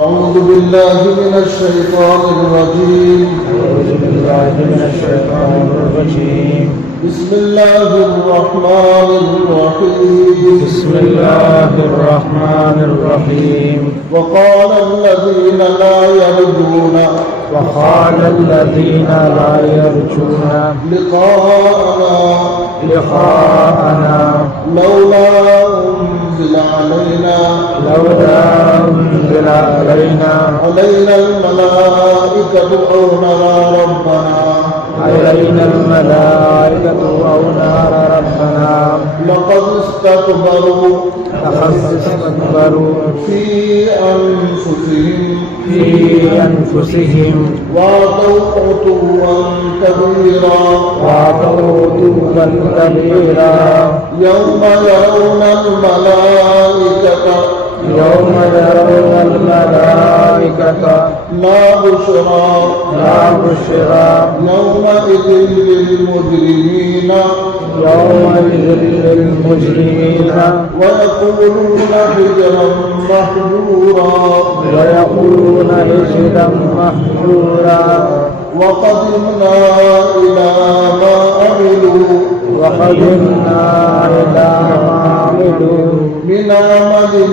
أعوذ بالله من الشيطان الرجيم. بسم الله الرحمن الرحيم. بسم الله الرحمن الرحيم. وقال الذين لا يرجون لقاءنا لولا أنزل علينا الملائكة أو نرى ربنا لقد استكبروا في أنفسهم وعتوا عتوا كبيرا يوم يرون الملائكة لا بشرى يومئذ للمجرمين ويقولون هجرا محجورا وقدمنا إلى ما عملوا من عمل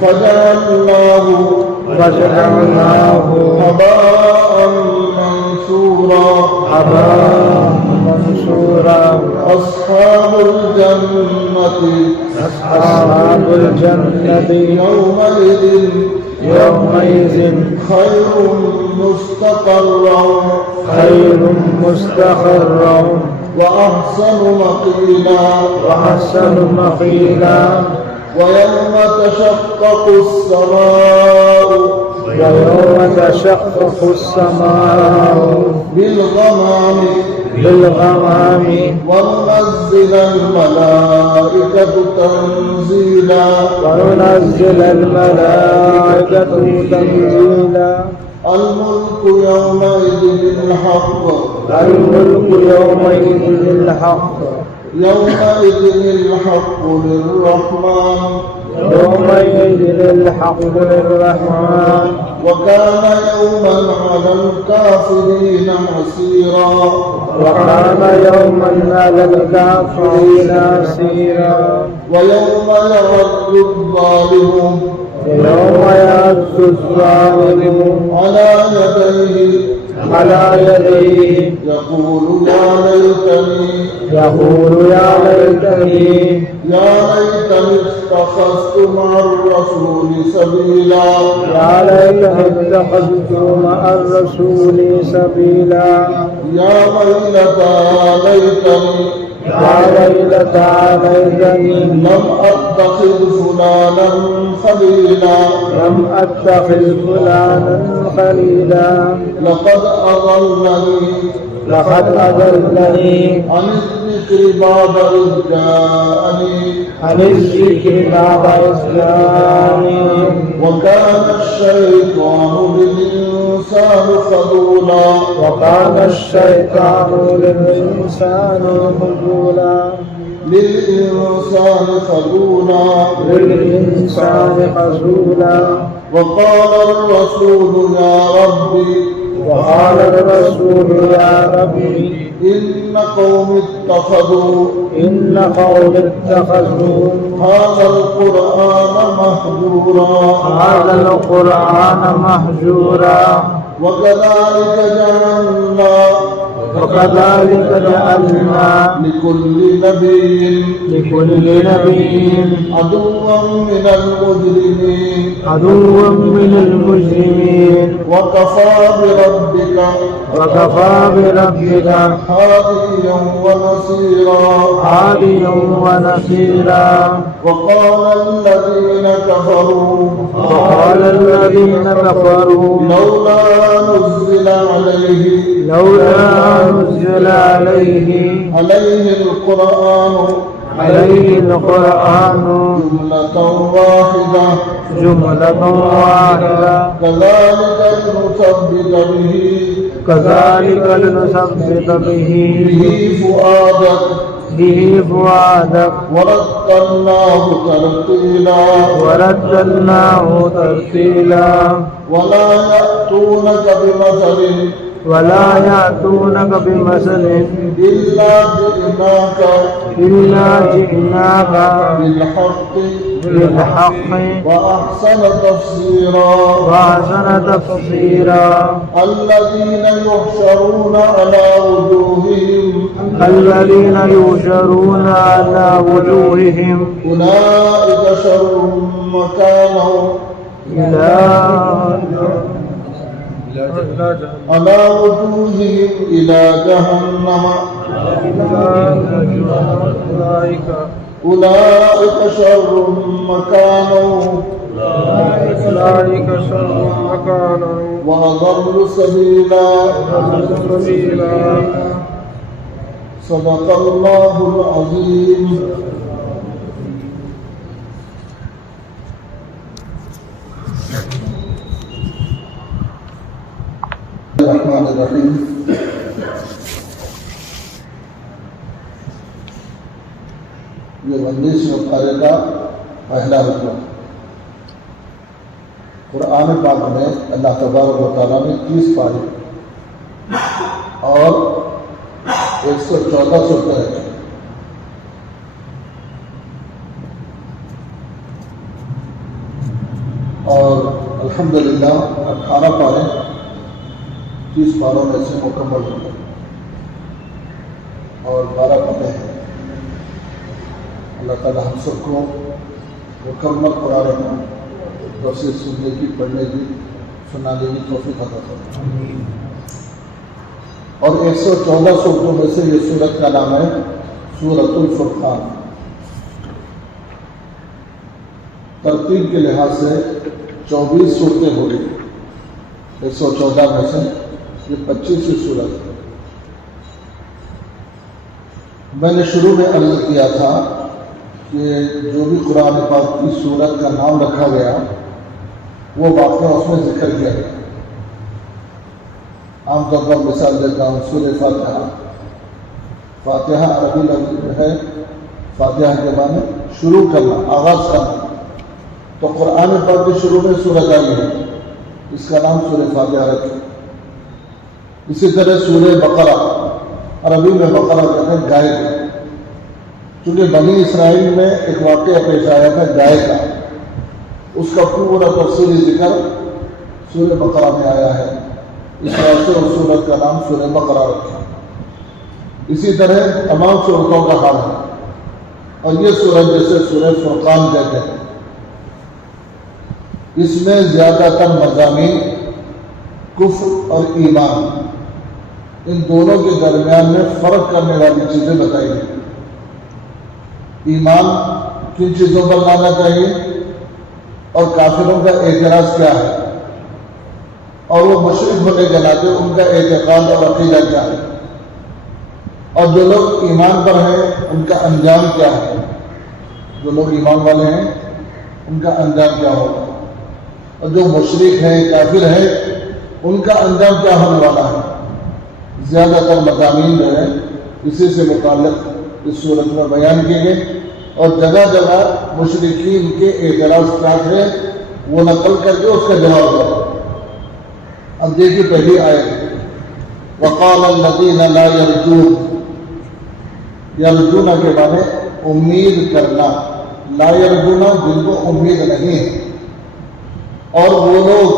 فجعلناه هباء منثورا أصحاب الجنة يومئذ خير مستقرا وأحسن مقيلا ويوم تشقق السماء بالغمام وننزل الملائكة تنزيلا الملك يومئذ الحق للرحمن وكان يوما على الكافرين عسيرا ويوم يعض الظالم على يديه يقول يا ليتني اتخذت مع الرسول سبيلا يا ويلتى ليتني لم أتخذ فلانا خليلا لقد أضلني عن الذكر بعد إذ جاءني وكان الشيطان للإنسان خذولا وقال الرسول يا ربي إن قوم اتخذوا هذا القرآن مهجورا وكذلك جعلنا لكل نبي عدوا من المجرمين وكفى بربك هاديا ونصيرا وقال الذين كفروا لولا نزل عليه القرآن جملة واحدة كذلك لنثبت به به فؤادك ورتلناه ترتيلا ورتلناه ترتيلا ولا يأتونك بمثل ولا يأتونك بمثل إلا جئناك بالحق وأحسن تفسيرا الذين يحشرون على وجوههم أولئك شر مكانا على وجوههم إلى جهنم أولئك شر مكانا وأضل سبيلا صدق الله العظيم. الرحمن الرحیم. یہ بندش مطالعے کا پہلا رکن. قرآن پاک میں اللہ تبارک و تعالیٰ نے 30 پارے اور 114 سورتیں ہیں. اور الحمدللہ 18 پارے 30 پاروں میں سے مکمل ہو گئے اور 12 پتے ہیں. اللہ تعالیٰ ہم سب کو مکمل قرآن میں تفسیر سننے کی، پڑھنے کی، سنانے کی توفیق عطا فرمائے. اور 114 سورتوں میں سے یہ سورت کا نام ہے سورۃ الفرقان. ترتیب کے لحاظ سے 24 صورتیں ہو گئی. 114 میں سے یہ 25ویں سورت ہے. میں نے شروع میں عرض کیا تھا کہ جو بھی قرآن پاک کی سورت کا نام رکھا گیا وہ واقعہ اس میں ذکر کیا گیا. عام طور پر مثال دیتا ہوں، سورہ فاتحہ. فاتحہ عربی لفظ ہے، فاتحہ کے معنی شروع کرنا، آغاز کرنا. تو قرآن پاک کے شروع میں سورت آئی ہے، اس کا نام سورہ فاتحہ رکھا. اسی طرح سورہ بقرہ، عربی میں بقرہ کہتے ہیں گائے کا، چونکہ بنی اسرائیل میں ایک واقعہ پیش آیا تھا گائے کا، اس کا پورا تفصیلی ذکر سورہ بقرہ میں آیا ہے. اس وجہ سے اس سورت کا نام سورہ بقرہ رکھا. اسی طرح تمام سورتوں کا حال ہے. اور یہ سورت جیسے سورہ فرقان کہتے ہیں، اس میں زیادہ تر مضامین کفر اور ایمان، ان دونوں کے درمیان میں فرق کرنے والی چیزیں بتائی گئی. ایمان کن چیزوں پر لانا چاہیے اور کافروں کا اعتراض کیا ہے، اور وہ مشرک ہونے کے ناطے ان کا اعتقاد اور عقیدہ کیا ہے، اور جو لوگ ایمان پر ہیں ان کا انجام کیا ہے. جو لوگ ایمان والے ہیں ان کا انجام کیا ہوگا، اور جو مشرک ہیں، کافر ہیں، ان کا انجام کیا ہونے والا ہے. زیادہ تر مضامین جو ہے اسی سے متعلق اس صورت میں بیان کیے گئے، اور جگہ جگہ مشرکین کے اعتراض کیا تھے وہ نقل کر کے اس کا جواب دیا. اب دیکھیے پہلی آیت، وقال الذین لا یرجون. یرجون کے معنی امید کرنا، لا یرجون جن کو امید نہیں ہے. اور وہ لوگ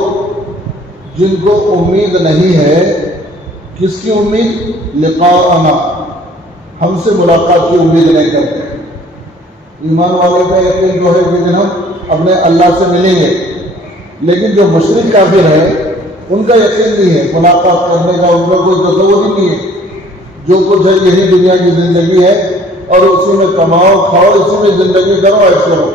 جن کو امید نہیں ہے، کس کی امید؟ لقاءنا، ہم سے ملاقات کی امید نہیں کرتے. ایمان والے کا یقین جو ہے کہ ہم اپنے اللہ سے ملیں گے، لیکن جو مشرک کافر ہے ان کا یقین نہیں ہے ملاقات کرنے کا، ان کا کوئی تصور ہی نہیں ہے. جو کچھ ہے یہی دنیا کی زندگی ہے اور اسی میں کماؤ کھاؤ، اسی میں زندگی کرو، عیش کرو.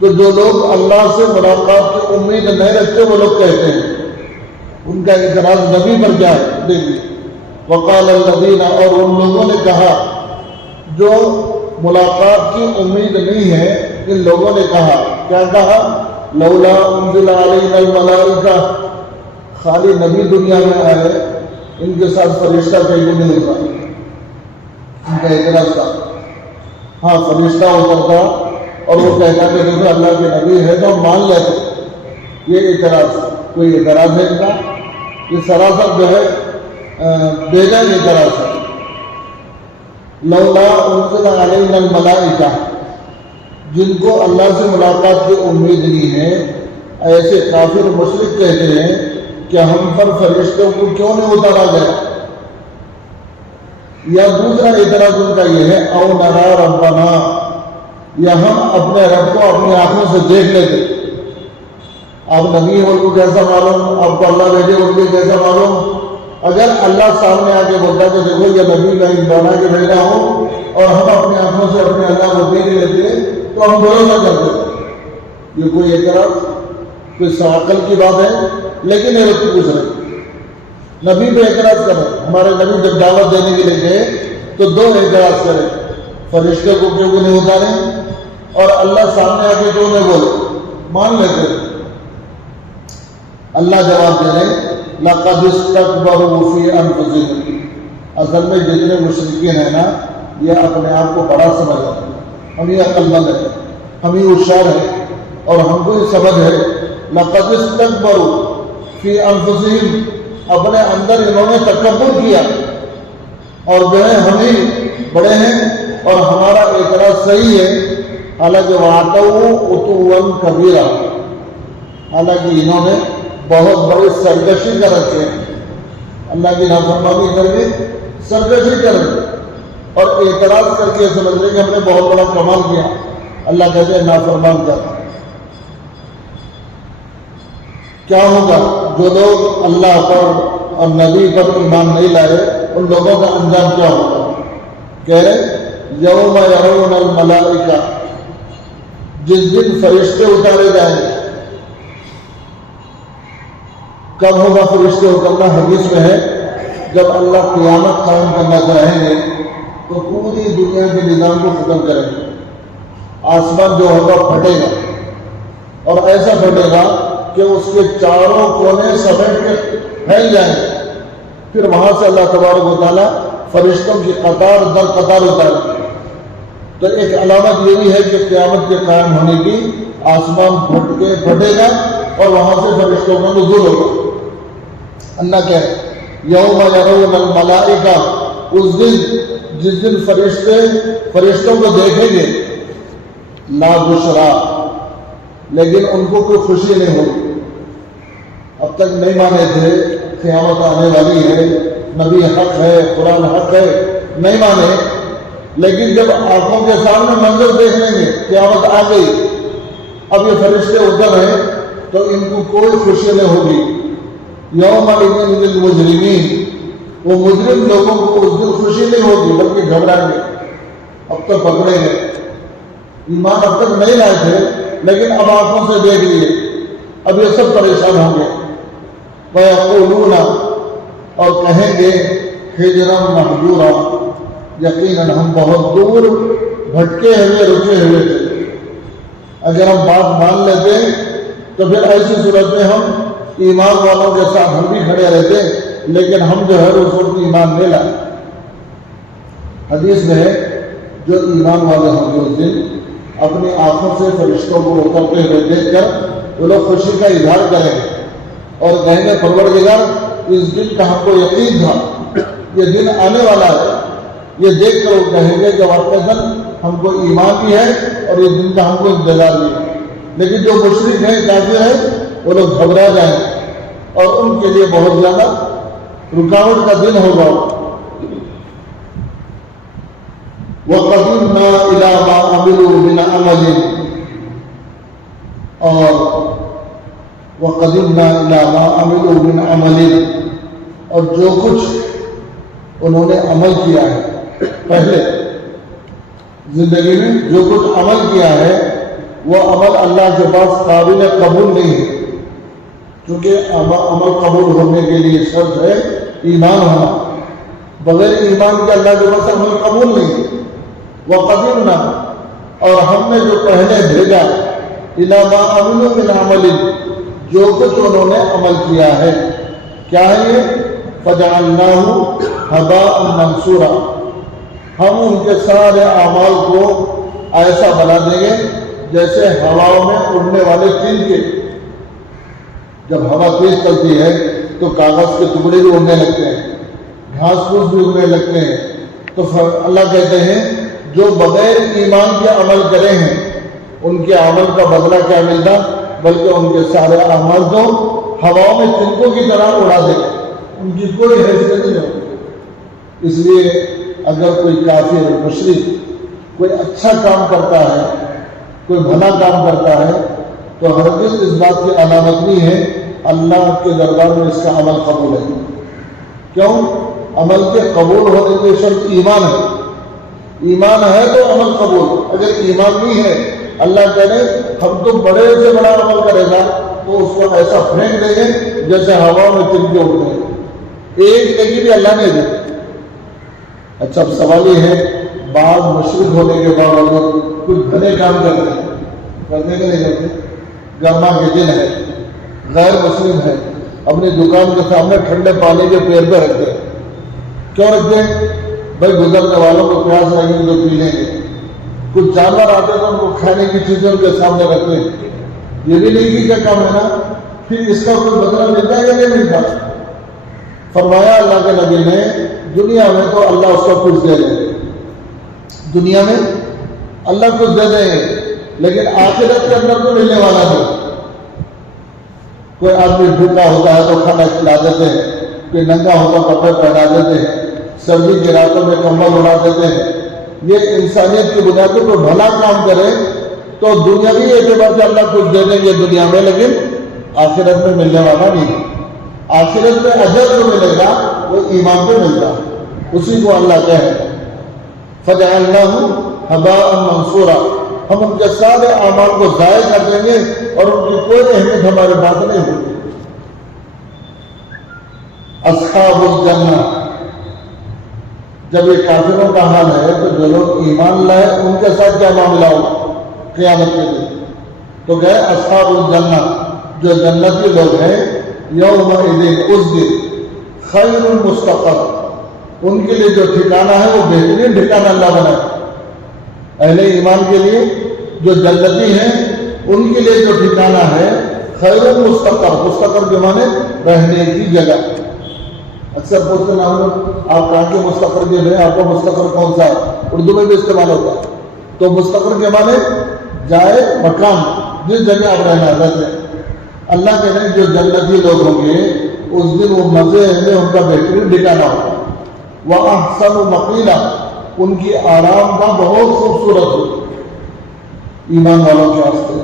تو جو لوگ اللہ سے ملاقات کی امید نہیں رکھتے وہ لوگ کہتے ہیں، ان کا اعتراض نبی پر کیا ہے دیکھیے. وقال الذین، اور ان لوگوں نے کہا جو ملاقات کی امید نہیں ہے، ان لوگوں نے کہا، کیا کہا؟ لولا انزل علینا الملائکہ، خالی نبی دنیا میں آئے، ان کے ساتھ فرشتہ کہیں نہیں ہوتا. ان کا اعتراض تھا. ہاں فرشتہ اترتا اور وہ کہتا کہ دیکھو اللہ کے نبی ہے تو ہم مان لیتے. یہ اعتراض کوئی اعتراض ہے ان کا؟ یہ سراسر جو ہے بےجان اعتراض ہے. لولا انزل علینا الملائکہ، جن کو اللہ سے ملاقات کی امید نہیں ہے، ایسے کافر مشرک کہتے ہیں کہ ہم پر فرشتوں کو کیوں نہیں اتارا گیا. یا دوسرا اعتراض ان کا یہ ہے او نرا ربنا، یا ہم اپنے رب کو اپنی آنکھوں سے دیکھ لیتے. آپ نبی ہو کو کیسا معلوم، آپ کو اللہ بھیجے ان کو کیسا معلوم؟ اگر اللہ سامنے آ کے بولتا کہ دیکھو یہ نبی میں بنا کے بھیجا ہوں اور ہم اپنی آنکھوں سے اپنے اللہ کو دیکھ لیتے تو ہم بھروسہ کرتے. یہ کوئی اعتراض، کوئی عقل کی بات ہے؟ لیکن یہ لوگ پوچھ رہے نبی پہ اعتراض کرے. ہمارے نبی جب دعوت دینے کے لیے گئے تو دو اعتراض کرے، فرشتے کو کیوں نہیں اتارے اور اللہ سامنے آ کے کیوں نہیں بولے. مان لیتے. اللہ جواب دے رہے لَقَدِ اسْتَكْبَرُوا فِي أَنفُسِهِمْ. اصل میں جتنے مشرکین ہیں نا یہ اپنے آپ کو بڑا سمجھتے ہیں. ہم ہی عقل مند ہیں، ہم ہی ہوشیار ہیں اور ہم کو یہ سمجھ ہے. لَقَدِ اسْتَكْبَرُوا فِي أَنفُسِهِمْ، اپنے اندر انہوں نے تکبر کیا اور جو ہے ہم ہی بڑے ہیں اور ہمارا اعتراض صحیح ہے. حالانکہ وَعَتَوْا عُتُوًّا كَبِيرًا، حالانکہ انہوں نے بہت بڑی سرکشی کر رکھے ہیں. اللہ کی نافرمانی کر کے سرکشی کر رکھے اور اعتراض کر کے سمجھ رہے کہ ہم نے بہت بڑا کمال کیا. اللہ کہتے ہیں نافرمان کر. کیا ہوگا جو لوگ اللہ پر اور نبی پر ایمان نہیں لائے ان لوگوں کا انجام کیا ہوگا؟ کہہ رہے یوم یرون الملائکہ، جس دن فرشتے اتارے جائیں گے. کب ہوگا فرشتے اترنا؟ حدیث میں ہے جب اللہ قیامت قائم کرنا چاہیں گے تو پوری دنیا کے نظام کو ختم کریں گے. آسمان جو ہوگا پھٹے گا اور ایسا پھٹے گا کہ اس کے چاروں کونے سمیٹ کے پھیل جائیں گے. پھر وہاں سے اللہ تبارک و تعالیٰ فرشتوں کی قطار در قطار اتارے. تو ایک علامت یہ بھی ہے کہ قیامت کے قائم ہونے کی آسمان پھٹے گا اور وہاں سے فرشتوں کا نزول ہوگا. اللہ کہے یوم یرون الملائکہ، اس دن جس دن فرشتوں کو دیکھیں گے. لا بشرا، لیکن ان کو کوئی خوشی نہیں ہوگی. اب تک نہیں مانے تھے قیامت آنے والی ہے، نبی حق ہے، قرآن حق ہے، نہیں مانے. لیکن جب آنکھوں کے سامنے منظر دیکھ لیں گے قیامت آ گئی، اب یہ فرشتے اتر ہیں تو ان کو کوئی خوشی نہیں ہوگی. یومئذ للمجرمین، وہ مجرم لوگوں کو اس دن خوشی نہیں ہوگی بلکہ گھبرائیں گے. اب تک پکڑے گئے، ایمان اب تک نہیں لائے تھے لیکن اب آنکھوں سے دیکھ لیے، اب یہ سب پریشان ہوں گے. وَيَقُولُونَ، اور کہیں گے حِجْرًا مَحْجُورًا، یقیناً ہم بہت دور بھٹکے ہوئے رکے ہوئے تھے. اگر ہم بات مان لیتے تو پھر ایسی صورت میں ہم ایمان والوں کے ساتھ ہم بھی کھڑے رہتے، لیکن ہم جو ہے اس وقت ایمان نہیں لائے. حدیث میں ہے جو ایمان والے ہوں گے اس دن اپنی آنکھوں سے فرشتوں کو اترتے ہوئے دیکھ کر وہ لوگ خوشی کا اظہار کریں گے اور کہیں گے پروردگار اس دن کا ہم کو یقین تھا، یہ دن آنے والا ہے. یہ دیکھ کر وہ کہیں گے کہ واقعاً ہم کو ایمان بھی ہے اور یہ دن کا ہم کو انتظار بھی ہے. لیکن جو مشرک ہیں، کافر ہیں، وہ لوگ گھبرا جائیں اور ان کے لیے بہت زیادہ رکاوٹ کا دن ہوگا. وَقَدِمْنَا إِلَىٰ مَا عَمِلُوا مِنْ عَمَلٍ، اور وَقَدِمْنَا إِلَىٰ مَا عَمِلُوا مِنْ عَمَلٍ، اور جو کچھ انہوں نے عمل کیا ہے پہلے زندگی میں، جو کچھ عمل کیا ہے وہ عمل اللہ کے پاس قابل قبول نہیں ہے، کیونکہ عمل قبول ہونے کے لیے شرط ہے ایمان ہونا. بغیر ایمان کے اللہ کے پاس عمل قبول نہیں ہے. وَقَدِمْنَا، اور ہم نے جو پہلے بھیجا إِلَىٰ مَا عَمِلُوا مِنْ عَمَلٍ، جو کچھ انہوں نے عمل کیا ہے. کیا ہے یہ؟ فَجَعَلْنَاهُ هَبَاءً مَنْثُورًا، ہم ان کے سارے اعمال کو ایسا بنا دیں گے جیسے ہواؤں میں اڑنے والے تنکے. جب ہوا تیز چلتی ہے تو کاغذ کے ٹکڑے بھی اڑنے لگتے ہیں, گھاس پھوس بھی اڑنے لگتے ہیں. تو اللہ کہتے ہیں جو بغیر ایمان کے عمل کرے ہیں ان کے عمل کا بدلہ کیا ملتا, بلکہ ان کے سارے اعمال کو ہواؤں میں تنکوں کی طرح اڑا دے گا, ان کی کوئی حیثیت نہیں ہوگی. اس لیے اگر کوئی کافر مشرک کوئی اچھا کام کرتا ہے, کوئی بھلا کام کرتا ہے, تو ہرگز اس بات کی علامت نہیں ہے اللہ کے دربار میں اس کا عمل قبول ہے. کیوں؟ عمل کے قبول ہونے کے شرط ایمان ہے. ایمان ہے تو عمل قبول. اگر ایمان نہیں ہے, اللہ کہے ہم تو بڑے سے بڑا عمل کرے گا تو اس کو ایسا پھینک دیں گے جیسے ہوا میں تنکے اڑتے ہیں, ایک نیکی بھی اللہ نہیں دیتے. اچھا, اب سوال یہ ہے, بعض مشرک ہونے کے باوجود کچھ بھلے کام کرتے ہیں, کرنے کے نہیں کرتے. گرما کے دن ہے, غیر مسلم ہے, اپنی دکان کے سامنے ٹھنڈے پانی کے پیر پہ رکھتے ہیں. کیوں رکھتے ہیں؟ بھائی گزرنے والوں کو پیاس لگے گی تو پی لیں گے. کچھ جانور آتے ہیں تو ان کو کھانے کی چیزیں ان کے سامنے رکھتے ہیں. یہ بھی نیکی کا کام ہے نا. پھر اس کا کوئی بدلہ ملتا ہے یا نہیں ملتا؟ فرمایا اللہ کے نبی نے, دنیا میں تو اللہ اس کو کچھ دے دیں گے, دنیا میں اللہ کچھ دے دیں گے, لیکن آخرت کے اندر تو ملنے والا نہیں. کوئی آدمی بھوکا ہوتا ہے تو کھانا کھلا دیتے ہیں, کوئی ننگا ہوتا کپڑے پہنا دیتے ہیں, سردی کے راتوں میں کمبل اڑا دیتے ہیں. یہ انسانیت کی بنیاد پر کوئی بھلا کام کرے تو دنیاوی اعتبار سے اللہ کچھ دے دیں گے دنیا میں, لیکن آخرت میں ملنے والا نہیں. آخرت میں اجر جو ملے گا وہ ایمان پہ ملتا, اسی کو اللہ کہے فَجَعَلْنَاهُ هَبَاءً مَنْصُورًا. ہم ان کے سارے اعمال کو ضائع کر دیں گے اور ان کی کوئی اہمیت ہمارے بات نہیں ہوگی. اصحاب الجنہ, جب یہ کافروں کا حال ہے تو جو لوگ ایمان لائے ان کے ساتھ کیا معاملہ ہو قیامت کے دن؟ تو گئے اصحاب الجنہ, جو جنتی لوگ ہیں, یومئذ, اس دن, خیر مستقر, ان کے لیے جو ٹھکانہ ہے وہ بہترین ٹھکانہ اللہ بنائے. اہل ایمان کے لیے جو جنتی ہیں ان کے لیے جو ٹھکانہ ہے خیر مستقر, مستقر کے معنی رہنے کی جگہ. اکثر پوچھتے ہیں آپ کہاں کے مستقر کے لیے, آپ کو مستقر کون سا ہے؟ اردو میں بھی استعمال ہوتا ہے. تو مستقر کے معنی جائے مکان, جس جگہ آپ رہنا رہتے ہیں. اللہ کہتے ہیں جو جنتی لوگ ہوں گے اس دن وہ مزے میں ان کا بہترین ٹھکانہ ہوگا. وَأَحْسَنُ مَقِيلًا, ان کی آرام کا بہت خوبصورت ہو ایمان والوں کے واسطے.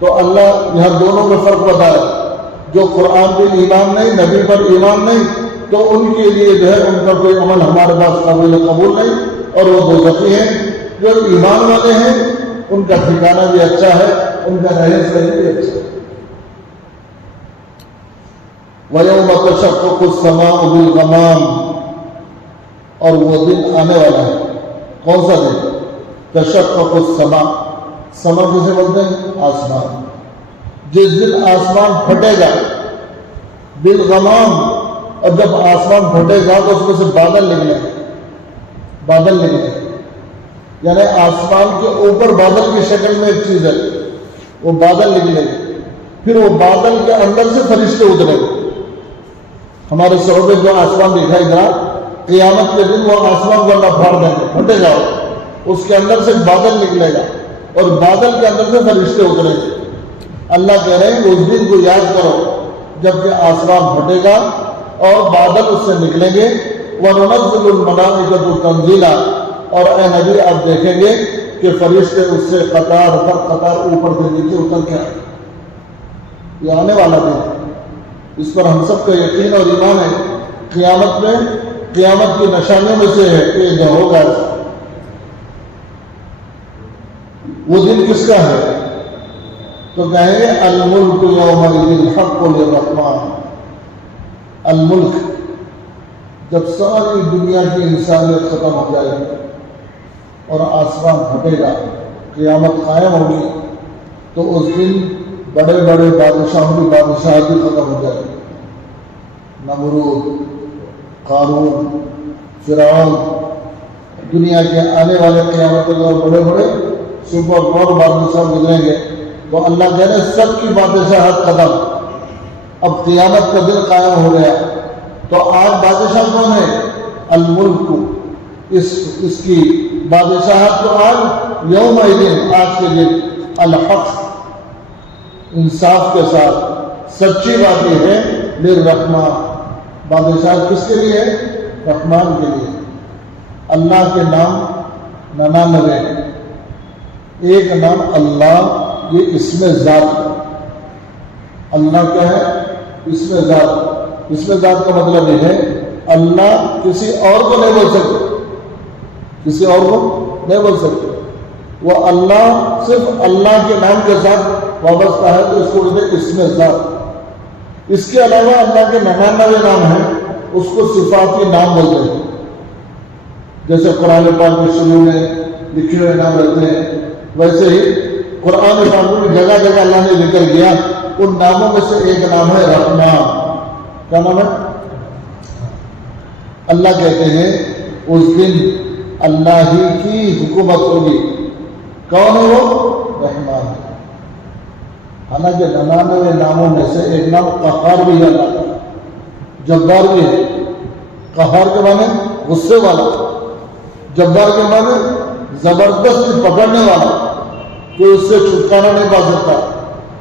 تو اللہ یہاں دونوں میں فرق بتایا, جو قرآن پہ ایمان نہیں, نبی پر ایمان نہیں, تو ان کے لیے جو ہے ان کا کوئی عمل ہمارے پاس قابل قبول نہیں اور وہ دوزخی ہیں. جو ایمان والے ہیں ان کا ٹھکانہ بھی اچھا ہے, ان کا رہن سہن بھی اچھا ہے. وَيَوْمَ تَشَقَّقُ السَّمَاءُ بِالْغَمَامِ, اور وہ دن آنے والا ہے. کون سا دن؟ تشقق السماء, سما کسے بولتے ہیں؟ آسمان. جس دن آسمان پھٹے گا, بالغمام, اور جب آسمان پھٹے گا تو اس میں سے بادل نکلیں گے. بادل نکلیں گے یعنی آسمان کے اوپر بادل کی شکل میں ایک چیز ہے, وہ بادل نکلیں گے. پھر وہ بادل کے اندر سے فرشتے اتریں گے. ہمارے شہر میں جو آسمان دکھائی گا قیامت کے دن وہ آسمان کو اللہ پھاڑ دیں گے, پھٹے گا, اس کے اندر سے بادل نکلے گا اور بادل کے اندر سے فرشتے اتریں گے. اللہ کہہ رہے ہیں اس دن کو یاد کرو جب کہ آسمان پھٹے گا اور بادل اس سے نکلیں گے. وَنُنَزِّلُ الْمَلَائِكَةُ تَنزِيلًا, اور اے نبی آپ دیکھیں گے کہ فرشتے اس سے قطار پر قطار اوپر سے نیچے اتر کے آئے. یہ آنے والا دن, اس پر ہم سب کا یقین اور ایمان ہے. قیامت میں, قیامت کی نشانیوں میں سے ہے کہ جو ہوگا ایسا. وہ دن کس کا ہے؟ تو کہیں گے الملک یومئذ الحق للرحمن. الملک, جب ساری دنیا کی انسانیت ختم ہو جائے گی اور آسمان پھٹے گا, قیامت قائم ہوگی, تو اس دن بڑے بڑے بادشاہوں کی بادشاہی ختم ہو جائے گی. نمرود, قارون, فرعون, دنیا کے آنے والے قیامت کے اور بڑے بڑے سپر پاور بادشاہ گزریں گے تو اللہ کہہ رہے سب کی بادشاہت قدم. اب قیامت کا دن قائم ہو گیا تو آج بادشاہ کون ہے؟ الملک. اس کی بادشاہت تو آج یوم الدین، آج کے دن الحق، انصاف کے ساتھ سچی بات یہ ہے للرحمن. بادشاہت کس کے لیے ہے؟ رحمان کے لیے. اللہ کے نام 99، ایک نام اللہ، یہ اسم ذات. اللہ کیا ہے؟ اسم ذات. اسم ذات کا مطلب یہ ہے اللہ کسی اور کو نہیں بول سکتے، کسی اور کو نہیں بول سکتے. وہ اللہ صرف اللہ کے نام کے ساتھ وابستہ ہے تو اس کو بولتے ہیں اسم ذات. اس کے علاوہ اللہ کے 99 نام ہیں، اس کو صفاتی نام بولتے ہیں. جیسے قرآن پاک میں شروع میں لکھے ہوئے نام رہتے ہیں، ویسے ہی قرآن پاک میں جگہ جگہ اللہ نے ذکر کیا. ان ناموں میں سے ایک نام ہے رحمان. کیا نام ہے؟ اللہ کہتے ہیں اس دن اللہ ہی کی حکومت ہوگی. کون ہے وہ؟ رحمان. حالانکہ 99 ناموں میں سے ایک نام قہار بھی ہے اللہ کا، جبار بھی ہے. قہار کے معنی غصے والا، جبار کے معنی زبردست پکڑنے والا، کوئی اس سے چھٹکارا نہیں پا سکتا.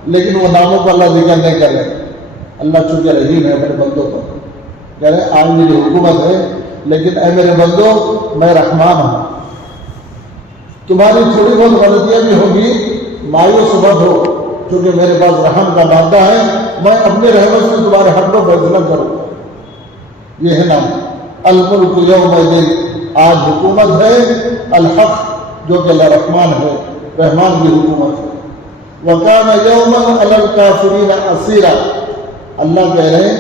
لیکن وہ ناموں کو اللہ ذکر نہیں کر رہے. اللہ چونکہ رحیم ہے اپنے بندوں پر، کہہ رہے آج میری حکومت ہے لیکن اے میرے بندوں میں رحمان ہوں. تمہاری تھوڑی بہت غلطیاں بھی ہوگی، مایوس مت ہو، کیونکہ میرے پاس رحم کا مادہ ہے، میں اپنے رحمت سے تمہارے حق میں فیصلہ کروں. یہ ہے نام الملک یوم الدین. آج حکومت ہے الحق جو کہ اللہ رحمان ہے، رحمان کی حکومت ہے. وَكَانَ يَوْمًا عَلَى الْكَافِرِينَ عَسِيرًا. اللہ کہہ رہے ہیں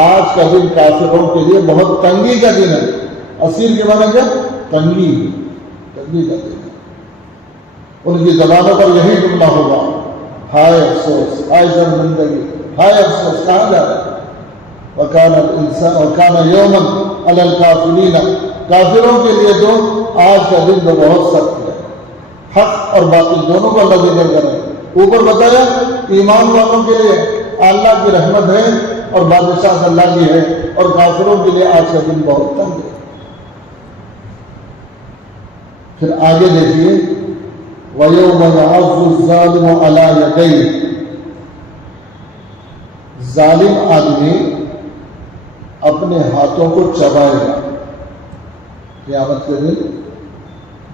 آج کا دن کافروں کے لیے بہت تنگی کا دن ہے. اسیر کے معنی کیا؟ تنگی، تنگی کا دن ہے. ان کی زبانوں پر یہی جملہ ہوگا، ہائے افسوس، ہائے شرمندگی، ہائے افسوس. کہاں جا رہے ہیں؟ وَكَانَ يَوْمًا عَلَى الْكَافِرِينَ. کافروں کے لیے تو آج کا دن تو بہت سخت ہے. حق اور باطل دونوں کو اللہ ذکر کر رہے ہیں. اوپر بتایا ایمان والوں کے لیے اللہ کی رحمت ہے اور بادشاہ اللہ کی ہے، اور کافروں کے لیے آج کا دن بہت تنگ ہے. پھر آگے دیکھیے وَيَوْمَ يَعَضُّ الظَّالِمُ عَلَى يَدَيْهِ. ظالم آدمی اپنے ہاتھوں کو چبائے گا قیامت کے دن.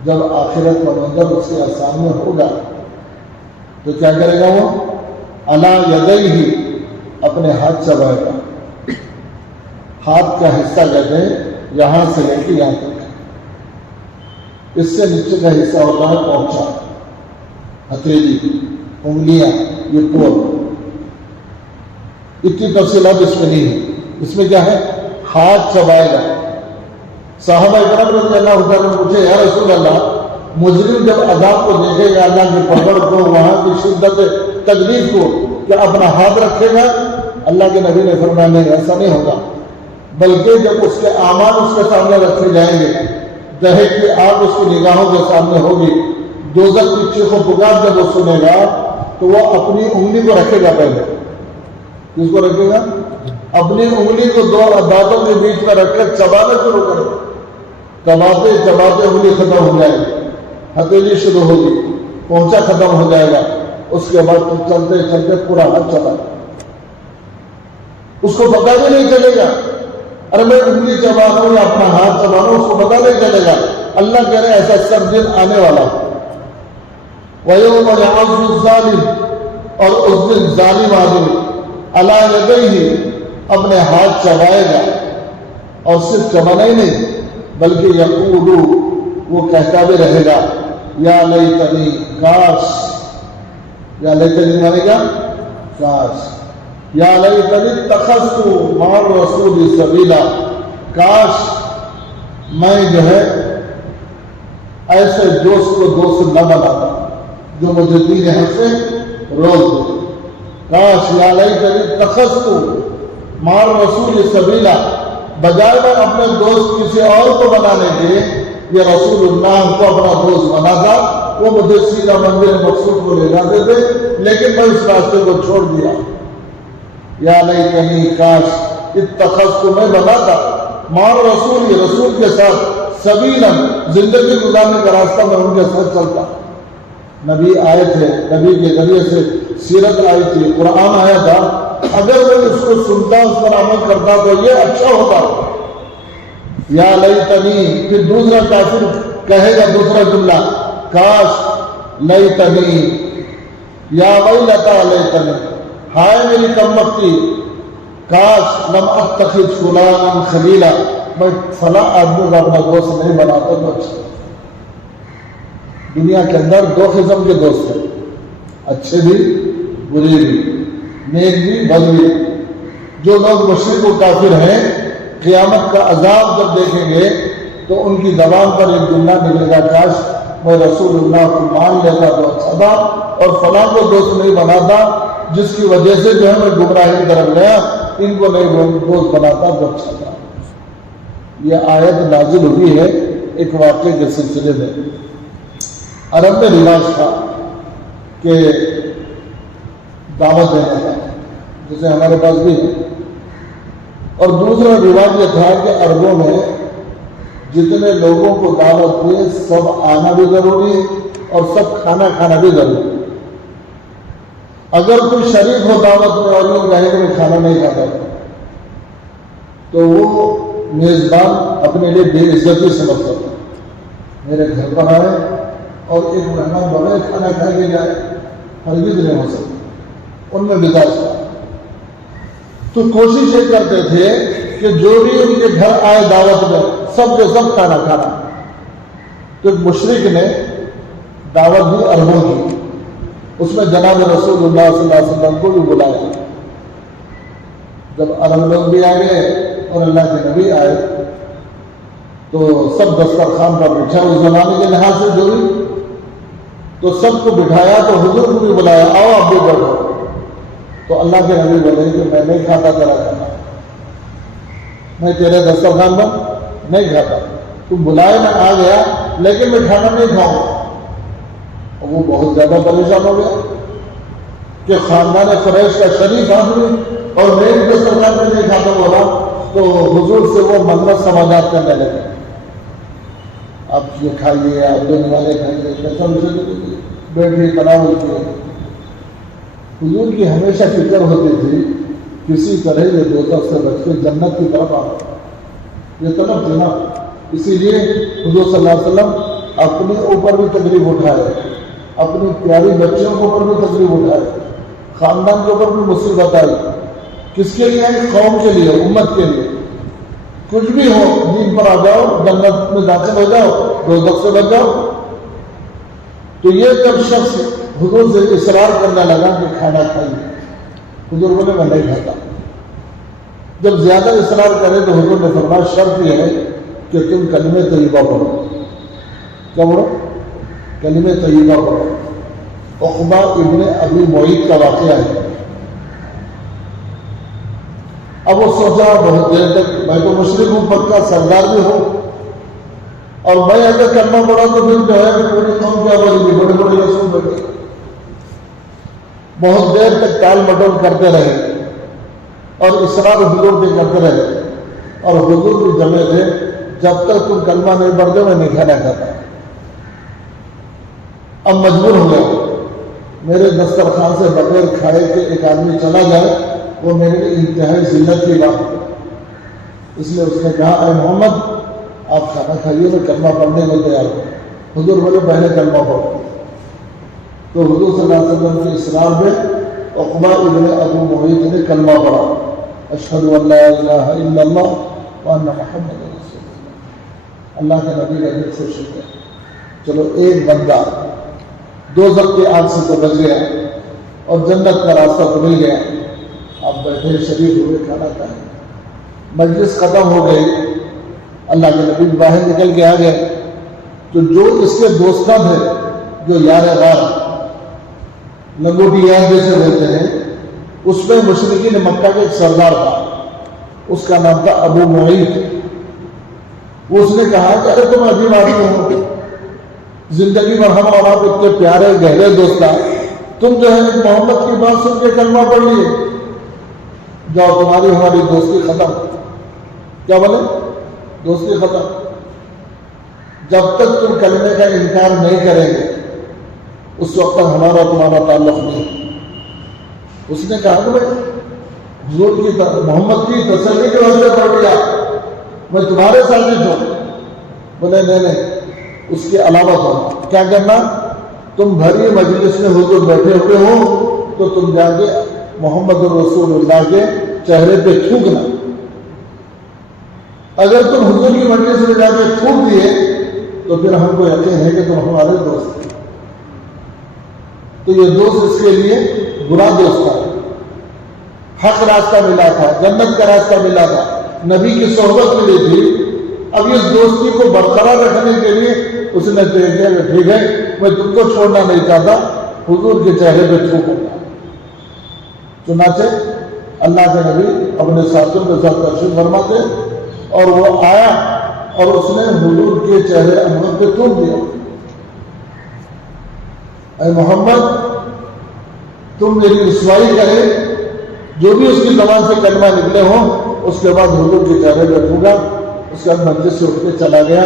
جب آخرت کا منظر اس کے سامنے ہوگا تو کیا کرے گا؟ وہ عَلَى يَدَيْهِ، اپنے ہاتھ چبائے گا. ہاتھ کا حصہ کہتے ہیں یہاں سے لے کے یہاں تک، اس سے نیچے کا حصہ ہوتا ہے پہنچا، ہتھیلی، انگلیاں، یہ پور. اتنی تفصیلات اس میں نہیں ہے. اس میں کیا ہے؟ ہاتھ چبائے گا. صحابہ کرام رضی اللہ عنہ نے پوچھے یا رسول اللہ، مجرم جب عذاب کو دیکھے گا، اللہ کی پکڑ کو، وہاں کی شدت تکلیف کو، کیا اپنا ہاتھ رکھے گا؟ اللہ کے نبی نے فرمایا نہیں، ایسا نہیں ہوگا، بلکہ جب اس کے اعمال اس کے سامنے رکھے جائیں گے، دہک کی آگ اس کی نگاہوں کے سامنے ہوگی، دوزخ کی چیخ و پکار جب وہ سنے گا تو وہ اپنی انگلی کو رکھے گا. پہلے کس کو رکھے گا؟ اپنی انگلی کو دو دانتوں کے بیچ میں رکھ کر چبانا شروع کرے. چباتے چباتے انگلی ختم ہو جائے گی، ہتھیلی شروع ہوگی، پہنچا ختم ہو جائے گا. اس کے بعد چلتے چلتے پورا ہاتھ چلا، اس کو پتا بھی نہیں چلے گا ارے میں انگلی چبا رہا ہوں یا اپنا ہاتھ چبا رہا ہوں، اس کو پتا نہیں چلے گا. اللہ کہہ رہے ایسا سب دن آنے والا ہے. وَيَوْمَ يَعَضُّ الظَّالِمُ، اور اس دن ظالم آدمی عَلَى يَدَيْهِ، اپنے ہاتھ چبائے گا. اور صرف چبانا ہی نہیں بلکہ یقول، وہ کہتا بھی رہے گا یا لیتنی، کاش. یا لیتنی مانے گا کاش. یا لیتنی اتخذت مع الرسول سبیلا، کاش میں جو ہے ایسے دوست کو دوست نہ بناتا جو مجھے دین حق سے روک دے. کاش یا لیتنی اتخذت مع الرسول سبیلا، بجائے میں اپنے دوست کسی اور کو بنانے کے یہ رسول اللہ کو اپنا دوست بنا تھا، وہ مجھے سیدھا منزل مقصود کو لے جاتے تھے، لیکن میں اس راستے کو چھوڑ دیا۔ یا لیتنی کاش اتخذت، میں بنا تھا مع رسول، یہ رسول کے ساتھ سبیلا، زندگی گزارنے کا راستہ میں ان کے ساتھ چلتا۔ نبی آئے تھے، نبی کے ذریعے سے سیرت آئی تھی، قرآن آیا تھا، اگر میں اس کو سنتا، اس پر عمل کرتا تو یہ اچھا ہوتا۔ یا لیتنی، پھر دوسرا کافر کہے گا دوسرا جملہ، کاش، لیتنی، یا ویلتا لیتنی، ہائے میری کمبختی، کاش لم اتخذ فلانا خلیلا، میں فلاں آدمی کا اپنا دوست نہیں بناتا تو اچھا۔ دنیا کے اندر دو قسم کے دوست ہیں، اچھے بھی برے بھی، نیک بھی بد بھی۔ جو لوگ مشرک و کافر ہیں، قیامت کا عذاب جب دیکھیں گے تو ان کی زبان پر ایک جملہ نکلے گا، کاش میں رسول اللہ کو مان لیتا تو اچھا تھا، اور فلاں کو دوست نہیں بناتا جس کی وجہ سے جو ہے میں گمراہی کی طرف گیا، ان کو نہیں دوست بناتا تو اچھا تھا۔ یہ آیت نازل ہوئی ہے ایک واقعے کے سلسلے میں۔ عرب میں رواج تھا کہ دعوت دینے کا، جسے ہمارے پاس بھی ہے، اور دوسرا رواج یہ تھا کہ عربوں میں جتنے لوگوں کو دعوت دیے سب آنا بھی ضروری اور سب کھانا کھانا بھی ضروری۔ اگر کوئی شریک ہو دعوت میں اور یہ کہے کہ میں کھانا نہیں کھاتا تو وہ میزبان اپنے لیے بے عزتی سمجھتا تھا۔ میرے گھر پر آئے اور ایک مہمان بغیر کھانا کھا کے جائے، ہرگز نہیں ہو سکتا، ان میں مزاج تھا۔ تو کوشش یہ کرتے تھے کہ جو بھی ان کے گھر آئے دعوت میں سب کے سب کھانا کھانا۔ تو ایک مشرک نے دعوت دی عربوں کی، اس میں جناب رسول اللہ صلی اللہ علیہ وسلم کو بھی بلایا۔ جب عرب لوگ بھی آ گئے اور اللہ کے نبی آئے تو سب دسترخوان پر بٹھا، اس زمانے کے لحاظ سے جو بھی، تو سب کو بٹھایا تو حضور کو بھی بلایا، آؤ آپ بھی بیٹھو۔ تو اللہ کے نبی بولے کہ میں نہیں کھاتا تیرا کھانا، میں تیرے دسترخوان پر نہیں کھاتا، تم بلائے میں آ گیا لیکن میں کھانا نہیں کھاؤں گا۔ اور وہ بہت زیادہ پریشان ہو گیا کہ خاندان قریش کا شریف آدمی اور میں بھی دسترخوان میں نہیں کھاتا بولا، تو حضور سے وہ منت سماجات کرنے لگے، آپ یہ کھائیے، آپ دینے والے کھائیے، کیسا بیٹھے تناول کیے۔ حضور کی ہمیشہ فکر ہوتی تھی کسی طرح یہ دوزخ سے بچ کے جنت کی طرف آ، یہ طلب تھی نا۔ اسی لیے حضور صلی اللہ علیہ وسلم اپنے اوپر بھی تکلیف اٹھائے، اپنی پیاری بچیوں کے اوپر بھی تکلیف اٹھائے، خاندان کے اوپر بھی مصیبت آئی۔ کس کے لیے؟ قوم کے لیے، امت کے لیے۔ کچھ بھی ہو دین پر آ جاؤ، جنت میں داخل ہو جاؤ، دوزخ سے بچ جاؤ۔ تو یہ جب شخص حضور سے اصرار کرنے لگا کہ کھانا کھائیے، حضور بولے میں نہیں کھاتا۔ جب زیادہ اصرار کرے تو حضور نے فرمایا شرط یہ ہے کہ تم کلمہ طیبہ پڑھو۔ کیا پڑھو؟ کلمہ طیبہ پڑھو۔ عقبہ ابن ابی معیط کا واقعہ ہے۔ اب وہ سوچا بہت دیر تک میں تو مشرک ہوں، پکا سردار بھی ہوں، اور میں اگر کلمہ پڑھا تو پھر جو ہے پوری قوم کیا بولے گی، بڑے بڑے رسول بیٹھے۔ بہت دیر تک ٹال مٹول کرتے رہے اور اصرار حضور پہ کرتے رہے، اور حضور بھی جمے تھے جب تک تم کلمہ نہیں پڑھتے میں نہیں کھانا کھاتا۔ اب مجبور ہو گیا، میرے دسترخوان سے بغیر کھائے کہ ایک آدمی چلا جائے وہ میرے لیے انتہائی ذلت کی بات ہے۔ اس لیے اس نے کہا اے محمد آپ کھانا کھائیے، میں کلمہ پڑھنے کو تیار ہوں۔ حضور بولے پہلے کلمہ پڑھو۔ تو حضور صلی اللہ علیہ وسلم کے اصرار پہ عقبہ ابن ابو معیط نے کلمہ پڑھا، اشہد ان لا الہ الا اللہ وان محمد رسول اللہ۔ اللہ کے نبی کا دل خوش ہو گیا۔ چلو ایک بندہ دوزخ کی آگ سے تو بچ گیا اور جنت کا راستہ تو مل گیا۔ آپ بیٹھے شریف ہوئے، کھانا کھائیں، مجلس ختم ہو گئی، اللہ کے نبی باہر نکل کے آ گئے تو جو اس کے دوستاں تھے، جو یار غار لنگوٹی یار جیسے رہتے ہیں، اس میں مشرکین مکہ کا ایک سردار تھا، اس کا نام تھا ابو معیط۔ اس نے کہا کہ اگر تم عجیب آدمی ہو، زندگی میں ہم اور آپ اتنے پیارے گہرے دوست ہیں، تم جو ہے ایک محمد کی بات سن کے کلمہ پڑھ لیے، جاؤ تمہاری ہماری دوستی ختم۔ کیا بولے؟ دوستی ختم۔ جب تک تم کلمے کا انکار نہیں کریں گے اس وقت تک ہمارا تمہارا تعلق نہیں۔ اس نے کہا کہ بھائی حضور کی محمد کی تسلی کی وجہ سے پڑھ لیا، میں تمہارے ساتھ ہی ہوں۔ بولے نہیں، اس کے علاوہ تو کیا کرنا؟ تم بھری مجلس میں حضور بیٹھے ہوئے ہو تو تم جا کے محمد رسول اللہ کے چہرے پہ تھوکنا۔ اگر تم حضور کی مجلس میں جا کے تھوک دیے تو پھر ہم کو یقین ہے کہ تم ہمارے دوست ہیں۔ تو یہ دوست اس کے لیے برا دوست تھا، حق راستہ ملا تھا، جنت کا راستہ ملا تھا، نبی کی صحبت ملی تھی۔ اب اس دوستی کو برقرار رکھنے کے لیے اس نے کہا کہ ٹھیک ہے، میں تم کو چھوڑنا نہیں چاہتا، حضور کے چہرے پہ تھوکوں گا۔ چنانچہ اللہ کے نبی اپنے ساتھیوں کے ساتھ تشریف فرما تھے اور وہ آیا اور اس نے حضور کے چہرے انور پہ تھوک دیا۔ اے محمد، تم میری رسوائی کرے، جو بھی اس کی زبان سے کلمہ نکلے ہوں اس کے بعد حضور کے چہرے پہ تھوکا۔ اس کے بعد مجلس سے اٹھ کے چلا گیا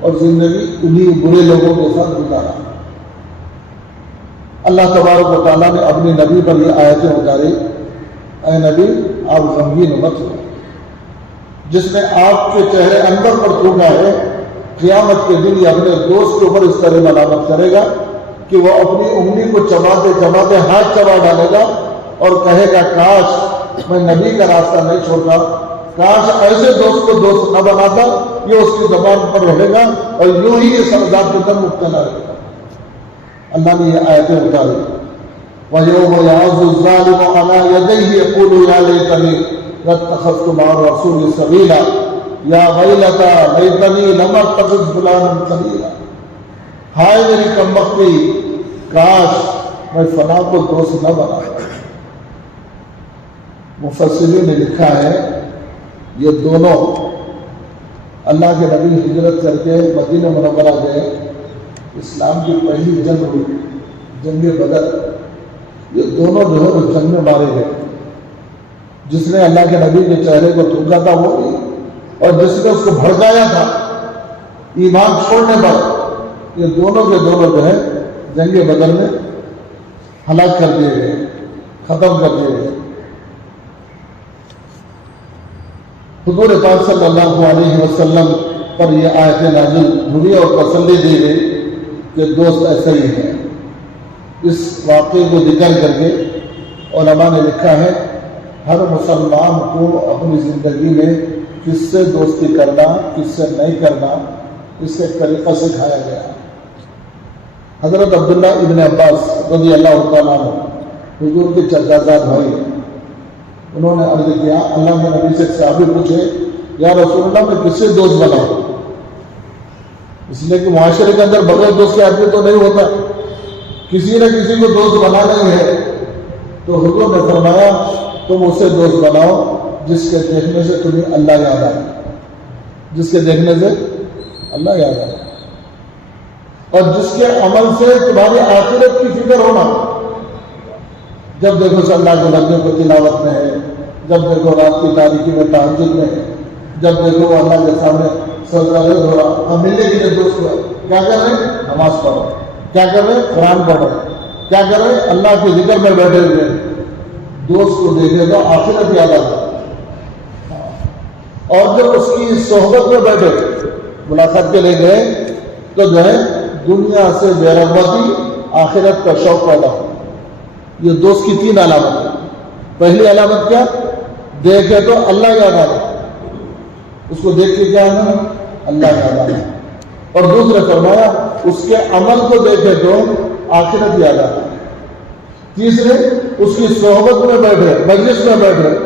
اور زندگی انہی برے لوگوں کے ساتھ گزارا۔ اللہ تبارک و تعالیٰ نے اپنی نبی پر یہ آیتیں اتاری، اے نبی آپ غمگین مت ہو، جس نے آپ کے چہرے انور پر تھوکا ہے قیامت کے دن یہ اپنے دوست کے اوپر اس طرح ملامت کرے گا کہ وہ اپنی انگلی کو چباتے چباتے ہاتھ چبا ڈالے گا اور کہے گا کاش میں نبی کا راستہ نہیں چھوڑتا، کاش ایسے دوست کو دوست نہ بناتا۔ یہ اس کی زبان پر رہے گا اور یوں ہی یہ سردار کے اندر مبتلا رہے گا۔ اللہ نے یہ آیتیں اتاری، وَيَوْمَ يَعَضُّ الظَّالِمُ عَلَىٰ يَدَيْهِ يَقُولُ يَا لَيْتَنِي لَاتَّخَذْتُ مَعَ الرَّسُولِ سَبِيلًا يَا وَيْلَتَىٰ لَيْتَنِي لَمْ أَتَّخِذْ فُلَانًا خَلِيلًا۔ ہائے میری کمبختی، کاش میں فلاں کو دوست نہ بناتا۔ مفسرین نے لکھا ہے یہ دونوں اللہ کے نبی ہجرت کر کے مدینہ منورہ گئے، اسلام کی پہلی جنگ ہوئی، جنگ بدر۔ یہ دونوں جو ہے اس جنگ میں مارے گئے۔ جس نے اللہ کے نبی کے چہرے کو تھوکا تھا وہ بھی، اور جس نے اس کو بھڑکایا تھا ایمان چھوڑنے پر، یہ دونوں کے دونوں جو ہے جنگ بدر میں ہلاک کر دیے گئے، ختم کر دیے گئے۔ حضور پاک صلی اللہ علیہ وسلم پر یہ آیتیں نازل ہوئی اور تسلی دی گئی کہ دوست ایسا ہی ہے۔ اس واقعے کو ذکر کر کے علماء نے لکھا ہے ہر مسلمان کو اپنی زندگی میں کس سے دوستی کرنا کس سے نہیں کرنا اس کا ایک طریقہ سکھایا گیا۔ حضرت عبداللہ ابن عباس رضی اللہ تعالیٰ عنہ حضور کے چچا زاد بھائی، انہوں نے عرض کیا، اللہ کے نبی سے صحابی پوچھے یا رسول اللہ میں کس سے دوست بناؤں؟ اس لیے کہ معاشرے کے اندر بغیر دوست کے آدمی تو نہیں ہوتا، کسی نہ کسی کو دوست بنانا ہی ہے۔ تو حضور نے فرمایا تم اسے دوست بناؤ جس کے دیکھنے سے تمہیں اللہ یاد آئے، جس کے دیکھنے سے اللہ یاد آئے، اور جس کے عمل سے تمہاری آخرت کی فکر ہونا۔ جب دیکھو صلی اللہ کے لفظوں کو تلاوت میں ہے، جب دیکھو رات کی تاریکی میں تہجد میں ہے، جب دیکھو اللہ کے سامنے سجدہ ریز ہو رہا، ہم ملنے کے لیے دوست ہوئے کیا کر رہے ہیں؟ نماز پڑھ رہے، کیا کر رہے ہیں؟ قرآن پڑھ رہے، کیا کر رہے ہیں؟ اللہ کے ذکر میں بیٹھے ہوئے۔ دوست کو دیکھے تو آخرت یاد آتا، اور جب اس کی صحبت میں بیٹھے ملاقات کے لیے گئے تو جو ہے دنیا سے بے رغبتی، آخرت کا شوق پیدا ہو۔ یہ دوست کی تین علامت ہے۔ پہلی علامت کیا؟ دیکھے تو اللہ یاد آتا، اس کو دیکھ کے کیا آنا؟ اللہ یاد آتا۔ اور دوسرے فرمایا اس کے عمل کو دیکھے تو آخرت یاد آتا۔ تیسرے اس کی صحبت میں بیٹھے، مجلس میں بیٹھے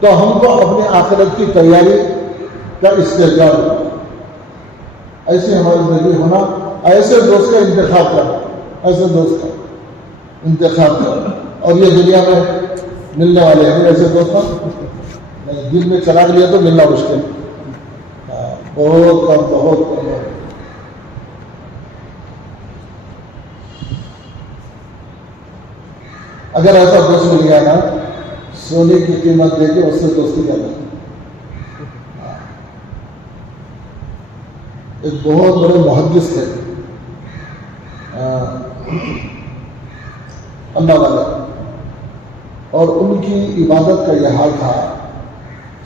تو ہم کو اپنی آخرت کی تیاری کا استحضار ہو۔ ایسے ہماری زندگی ہونا، ایسے دوست کا انتخاب کرنا، ایسے دوست کا انتخاب کرنا۔ اور یہ دنیا میں ملنے والے ہیں ایسے دوست نہیں، دل میں چراغ لیا تو ملنا مشکل۔ بہت کم، بہت کم ہے۔ اگر ایسا کچھ مل گیا نا، سونے کی قیمت دے کے اس سے دوستی کرنا۔ ایک بہت بڑے محدث تھے اللہ والے، اور ان کی عبادت کا یہ حال تھا،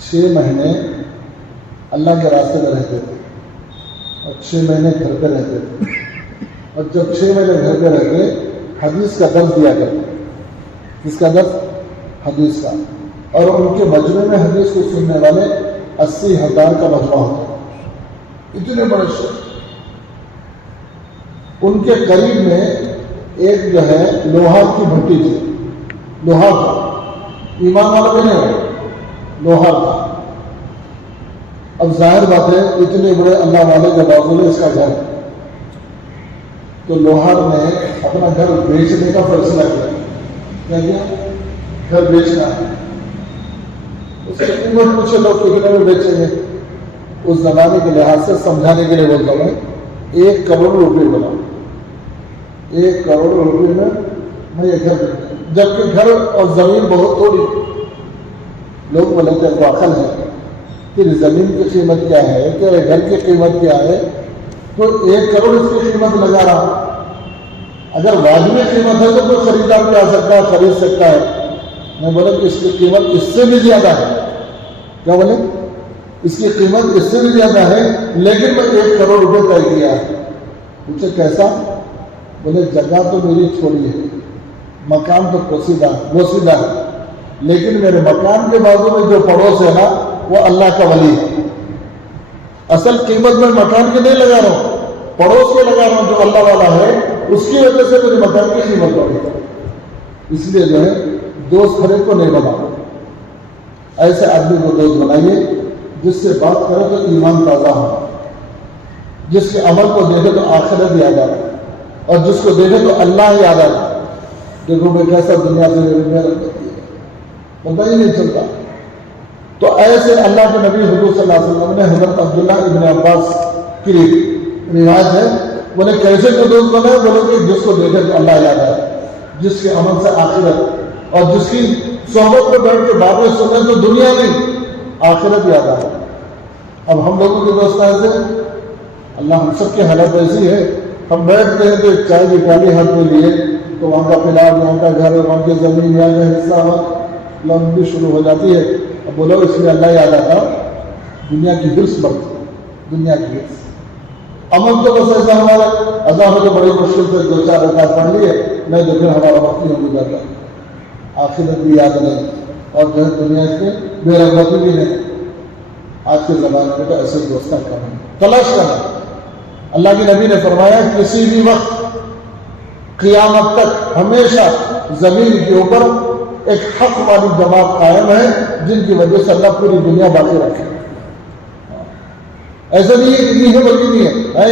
6 مہینے اللہ کے راستے میں رہتے تھے اور 6 مہینے گھر پہ رہتے تھے، اور جب 6 مہینے گھر پہ رہتے حدیث کا درس دیا کرتے۔ کس کا درس؟ حدیث کا۔ اور ان کے مجمع میں حدیث کو سننے والے 80,000 کا مجمع ہوتا، اتنے بڑے شخص۔ ان کے قریب میں ایک جو ہے لوہا کی بھٹی تھی، لوہا تھا، ایمان والا بھی نہیں ہو، لوہا تھا۔ اب ظاہر بات ہے اتنے بڑے اللہ والے کے باوجود اس کا گھر، تو لوہار نے اپنا گھر بیچنے کا فیصلہ کیا، گھر بیچنا ہے۔ اس کی قیمت پوچھے لوگ کتنے میں بیچیں گے؟ اس زمانے کے لحاظ سے سمجھانے کے لیے بولتا ہوں، 1 کروڑ روپے بنا، 1 کروڑ روپے میں یہ گھر، جبکہ گھر اور زمین بہت تھوڑی۔ لوگ بولے کہ تو عقل ہے، پھر زمین کی قیمت کیا ہے، تیرے گھر کی قیمت کیا ہے، تو 1 کروڑ اس کی قیمت لگا رہا۔ اگر واجبی قیمت ہے تو کوئی خریدار بھی آ سکتا ہے، خرید سکتا ہے۔ میں بولے کہ اس کی قیمت اس سے بھی زیادہ ہے۔ کیا بولے؟ اس کی قیمت اس سے بھی زیادہ ہے، لیکن میں 1 کروڑ روپے طے کیا ہے۔ پوچھے کیسا؟ بولے جگہ تو میری تھوڑی ہے، مکان تو پوسیدہ ہے، لیکن میرے مکان کے بازو میں جو پڑوس ہے نا وہ اللہ کا ولی ہے۔ اصل قیمت میں مکان کی نہیں لگا رہا ہوں، پڑوس کے لگا رہا ہوں جو اللہ والا ہے، اس کی وجہ سے میرے مکان کی قیمت بڑھی۔ اس لیے جو ہے دوست ہر ایک کو نہیں بنا، ایسے آدمی کو دوست بنائیے جس سے بات کرے تو ایمان تازہ ہو، جس کے عمل کو دیکھے تو آخرت یاد آئے، اور جس کو دیکھے تو اللہ یاد آئے۔ دیکھو میں کیسا دنیا سے پتہ ہی نہیں چلتا۔ تو ایسے اللہ کے نبی حضور صلی اللہ علیہ وسلم نے حضرت عبداللہ ابن عباس کی روایت ہے، بولے کیسے کو دوست بنے؟ بولے کہ جس کو دیکھے تو اللہ یاد آئے، جس کے عمل سے آخرت، اور جس کی صحبت میں بیٹھ کے باتیں سنیں تو دنیا نہیں آخرت یاد آئے۔ اب ہم لوگوں کے دوست ایسے، اللہ ہم سب کی حالت ایسی ہے، ہم بیٹھتے ہیں تو ایک چائے کی پیالی ہاتھ میں لیے تو وہاں کا پلاٹ، وہاں کا گھر، وہاں کی زمین، یہاں کا حصہ لمبی شروع ہو جاتی ہے۔ اب بولو اس میں اللہ یاد آتا، دنیا کی ہرس بڑھتی، دنیا کی ہرس۔ عمل تو بس ایسا ہمارا اذان ہو تو بڑی مشکل سے 2-4 رکعت پڑھ لیے، نہیں تو پھر ہمارا وقت ہی ہو جاتا، آخرت بھی یاد نہیں، اور جو ہے دنیا سے بے رغبتی بھی نہیں۔ آج کے زمانے میں تو ایسے دوستان کرنا، تلاش کرنا۔ اللہ کے نبی نے فرمایا کسی بھی وقت قیامت تک ہمیشہ زمین کے اوپر ایک حق والی جماعت قائم ہے جن کی وجہ سے اللہ پوری دنیا باقی رکھے۔ ایسا نہیں ہے کہ نہیں ہے بلکہ نہیں ہے،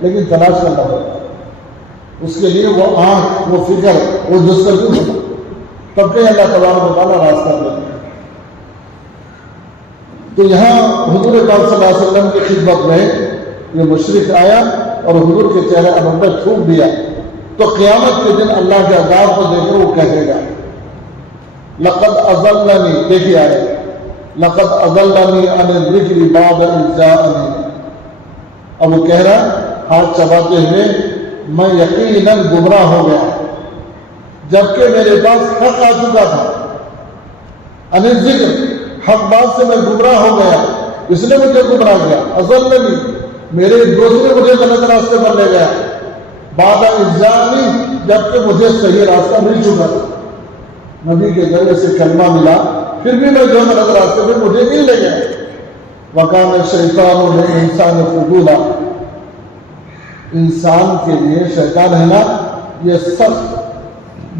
لیکن تلاش کرنا ہوگا اس کے لیے، وہ آنکھ، وہ فکر، وہ جستجو ہوگا، تب کہ اللہ تبارک و تعالیٰ راستہ دے۔ تو یہاں حضور پاک صلی اللہ علیہ وسلم کی خدمت میں یہ مشرک آیا اور حضور کے چہرے انور تھوک دیا، تو قیامت کے دن اللہ کے عذاب کو دیکھ کر وہ کہے گا لقد اضلنی، دیکھیے آئے لقد اضلنی عن الذکر بعد اذ جاءنی۔ اب وہ کہہ رہا ہاتھ چباتے ہوئے میں یقیناً گمراہ ہو گیا جبکہ میرے پاس حق آ چکا تھا، عن الذکر، حق بات سے میں گمراہ ہو گیا، اس نے مجھے گمراہ کیا، اضلنی، میرے دوست نے مجھے غلط راستے پر لے گیا، بعد اذ جاءنی، جبکہ مجھے صحیح راستہ مل چکا تھا، نبی کے ذریعے سے کلمہ ملا، پھر بھی میں جو غلط راستے پہ مجھے نہیں لے گیا۔ وَكَانَ الشَّيْطَانُ لِلْإِنسَانِ خُذُولًا، انسان کے لیے شیطان ہے نا یہ سخت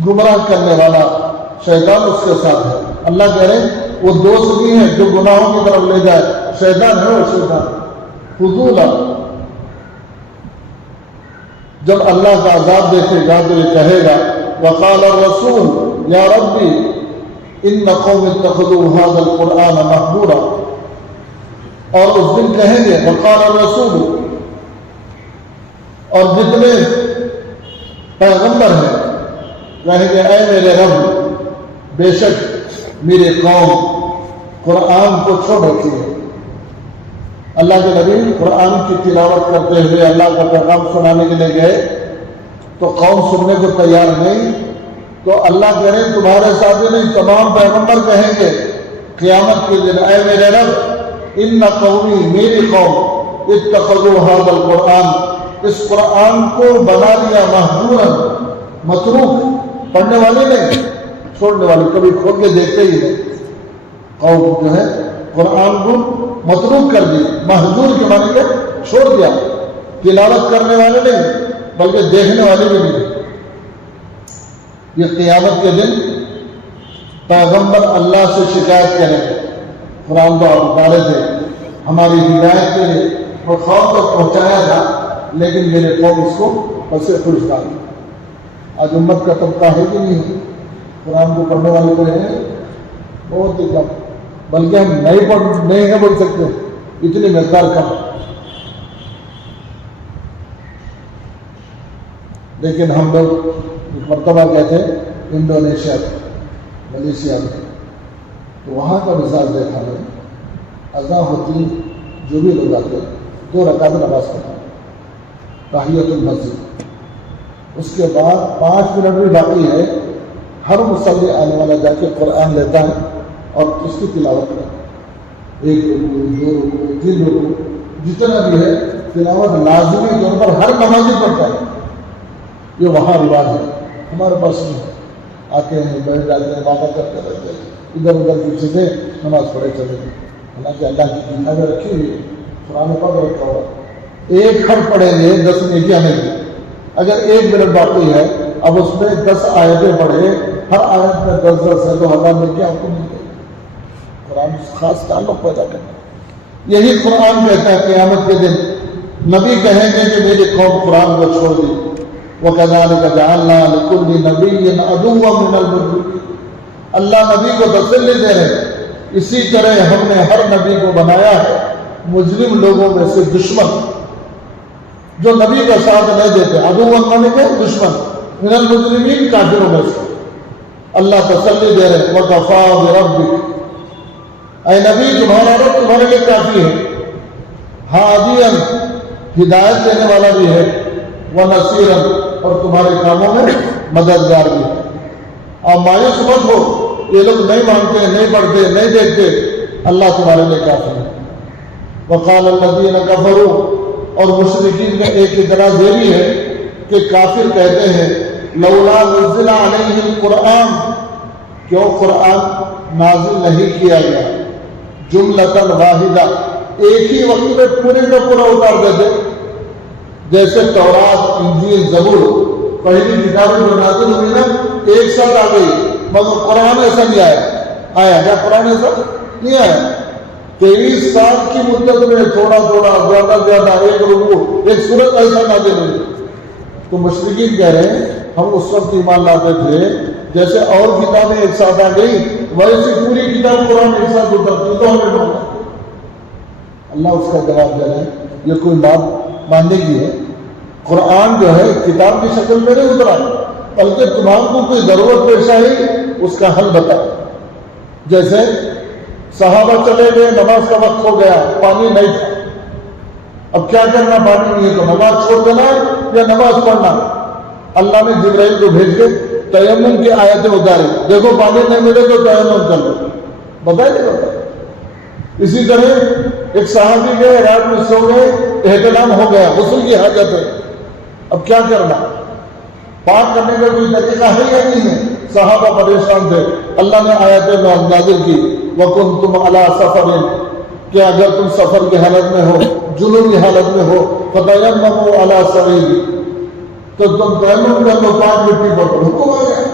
گمراہ کرنے والا، شیطان اس کے ساتھ ہے۔ اللہ کہہ رہے ہیں وہ دوست بھی ہے جو گناہوں کی طرف لے جائے، شیطان ہے وہ شیطان خذولا۔ جب اللہ کا عذاب دیکھے گا تو یہ کہے گا وقال الرسول یا ربی ان قوم اتخذوا هذا القرآن مهجورا، اور اس دن کہیں گے وقال الرسول، اور جتنے پیغمبر ہیں کہیں گے اے میرے رب، بے شک میری قوم قرآن کو چھوڑ رکھی ہے۔ اللہ کے نبی قرآن کی تلاوت کرتے ہوئے اللہ کا پیغام سنانے کے لیے گئے تو قوم سننے کو تیار نہیں، تو اللہ کہہ رہے ہیں تمہارے ساتھ نہیں، تمام پیغمبر کہیں گے قیامت کے دن اے میرے رب ان قومی، میری قوم اتخذوا ھذا القرآن، اس قرآن کو بنا لیا مہجورا، متروک، پڑھنے والے نہیں، چھوڑنے والے، کبھی کھول کے دیکھتے ہی نہیں۔ قوم جو ہے قرآن کو متروک کر دی، مہجور کے معنی کہ چھوڑ دیا، تلاوت کرنے والے نہیں بلکہ دیکھنے والے بھی نہیں۔ یہ قیامت کے دن پیغمبر اللہ سے شکایت کریں گے، قرآن کو آپ اتارے تھے ہماری ہدایت کے لیے اور قوم تک پہنچایا تھا، لیکن میرے قوم اس کو پسے خرچ ڈالی۔ آج امت کا طبقہ ہے کہ نہیں ہے؟ قرآن کو پڑھنے والے کو ہیں بہت ہی کم، بلکہ ہم نہیں ہے بول سکتے، اتنی مقدار کم۔ لیکن ہم لوگ ایک مرتبہ گئے تھے انڈونیشیا ملیشیا میں، تو وہاں کا مزاج دیکھا میں، اذان ہوتی جو بھی لوگ آتے 2 رکعت نماز پڑھا، تحیۃ المسجد، اس کے بعد 5 منٹ بھی باقی ہے، ہر مصلی آنے والا جا کے قرآن لیتا ہے اور اس کی تلاوت کرتا ہے، 1 رکوع 2 رکوع 3 رکوع جتنا بھی ہے تلاوت لازمی طور پر ہر نمازی پڑھتا ہے۔ یہ وہاں رواج ہے، ہمارے پاس نہیں ہے، آتے ہیں بیٹھ جاتے ہیں باتیں کرتے رہتے ہیں، ادھر ادھر کی چیزیں نماز پڑھے چلے گئے، حالانکہ اللہ کی کتابیں رکھی ہوئی ہے، قرآن پاک رکھا ہوا، ایک حرف پڑھیں گے 10 نیکیاں ملیں گی۔ اگر 1 منٹ باقی ہے اب اس میں 10 آیتیں پڑھے، ہر آیت میں 10 ہے تو 1000 نیکیاں آپ کو مل گئی۔ قرآن خاص تعلق پیدا کرنا، یہی قرآن کہتا ہے قیامت کے دن نبی کہیں گے کہ میری قوم قرآن کو چھوڑ دی، وَكَذَلِكَ جَعَلْنَا لِكُلِّ نَبِيٍّ عَدُوًّا مِنَ الْمُجْرِمِينَ، اللہ نبی کو تسلی دے رہے اسی طرح ہم نے ہر نبی کو بنایا ہے مجرم لوگوں میں سے دشمن، جو نبی کا ساتھ نہیں دیتے، عدوًا مانے کہ دشمن، من المجرمین کافروں میں سے۔ اللہ تسلی دے رہے وَكَفَىٰ بِرَبِّكَ، اے نبی تمہارا رب تمہارے لیے کافی ہے، ہادیًا ہدایت دینے والا بھی ہے، وَنَصِيرًا اور تمہارے کاموں میں مددگار بھی ہے۔ آپ مایوس مت ہو، یہ لوگ نہیں مانتے، نہیں پڑھتے، نہیں دیکھتے، اللہ تمہارے لیے کافی ہے۔ وَقَالَ الَّذِينَ كَفَرُوا، اور مشرکین کا ایک اعتراض یہ بھی ہے کہ کافر کہتے ہیں لولا نزل علیہ القرآن، کیوں قرآن نازل نہیں کیا گیا جملۃ واحدہ، ایک ہی وقت میں پورے کا پورا اتار دیتے، جیسے تورات انجیل زبور پہلی کتابیں جو نازل ہوئی نا ایک ساتھ آ گئی، مگر قرآن ایسا نہیں آیا کیا؟ قرآن ایسا نہیں آیا، 23 سال کی مدت میں تھوڑا تھوڑا زیادہ زیادہ ایک رکوع ایک سورت ایسا نازل ہوئی۔ تو مشرکین کہہ رہے ہیں ہم اس وقت ایمان لاتے تھے جیسے اور کتابیں ایک ساتھ آ گئی ویسے پوری کتاب قرآن ایک ساتھ اترتی تو ہمیں ماننا۔ اللہ اس کا جواب دے رہے ہیں یہ کوئی بات ماننے کی ہے؟ قرآن جو ہے کتاب کی شکل میں نہیں اترا، بلکہ تمام کو کوئی ضرورت پیش آئی اس کا حل بتا۔ جیسے صحابہ چلے گئے، نماز کا وقت ہو گیا، پانی نہیں تھا، اب کیا کرنا؟ پانی نہیں ہے تو نماز چھوڑ دینا یا نماز پڑھنا؟ اللہ نے جبرائیل کو بھیج کے تیمم کی آیتیں اتاری، دیکھو پانی نہیں ملے تو تیمم کر لو، بتائے نہیں بتائے۔ اسی طرح ایک صحابی گئے، رات میں سو گئے، احتلام ہو گیا، غسل کی حاجت ہے، اب کیا کرنا؟ پاک کرنے کا کوئی طریقہ ہے یا نہیں ہے؟ صحابہ پریشان تھے، اللہ نے آیتیں نازل کی وَكُنْتُمْ عَلَىٰ سَفَرٍ، کہ اگر تم سفر کی حالت میں ہو، جنوبی حالت میں ہو، فَتَيَمَّمُوا عَلَىٰ سَعِيدٍ، تو تم تیمم کر لو، پاک مٹی پر حکم آ گیا۔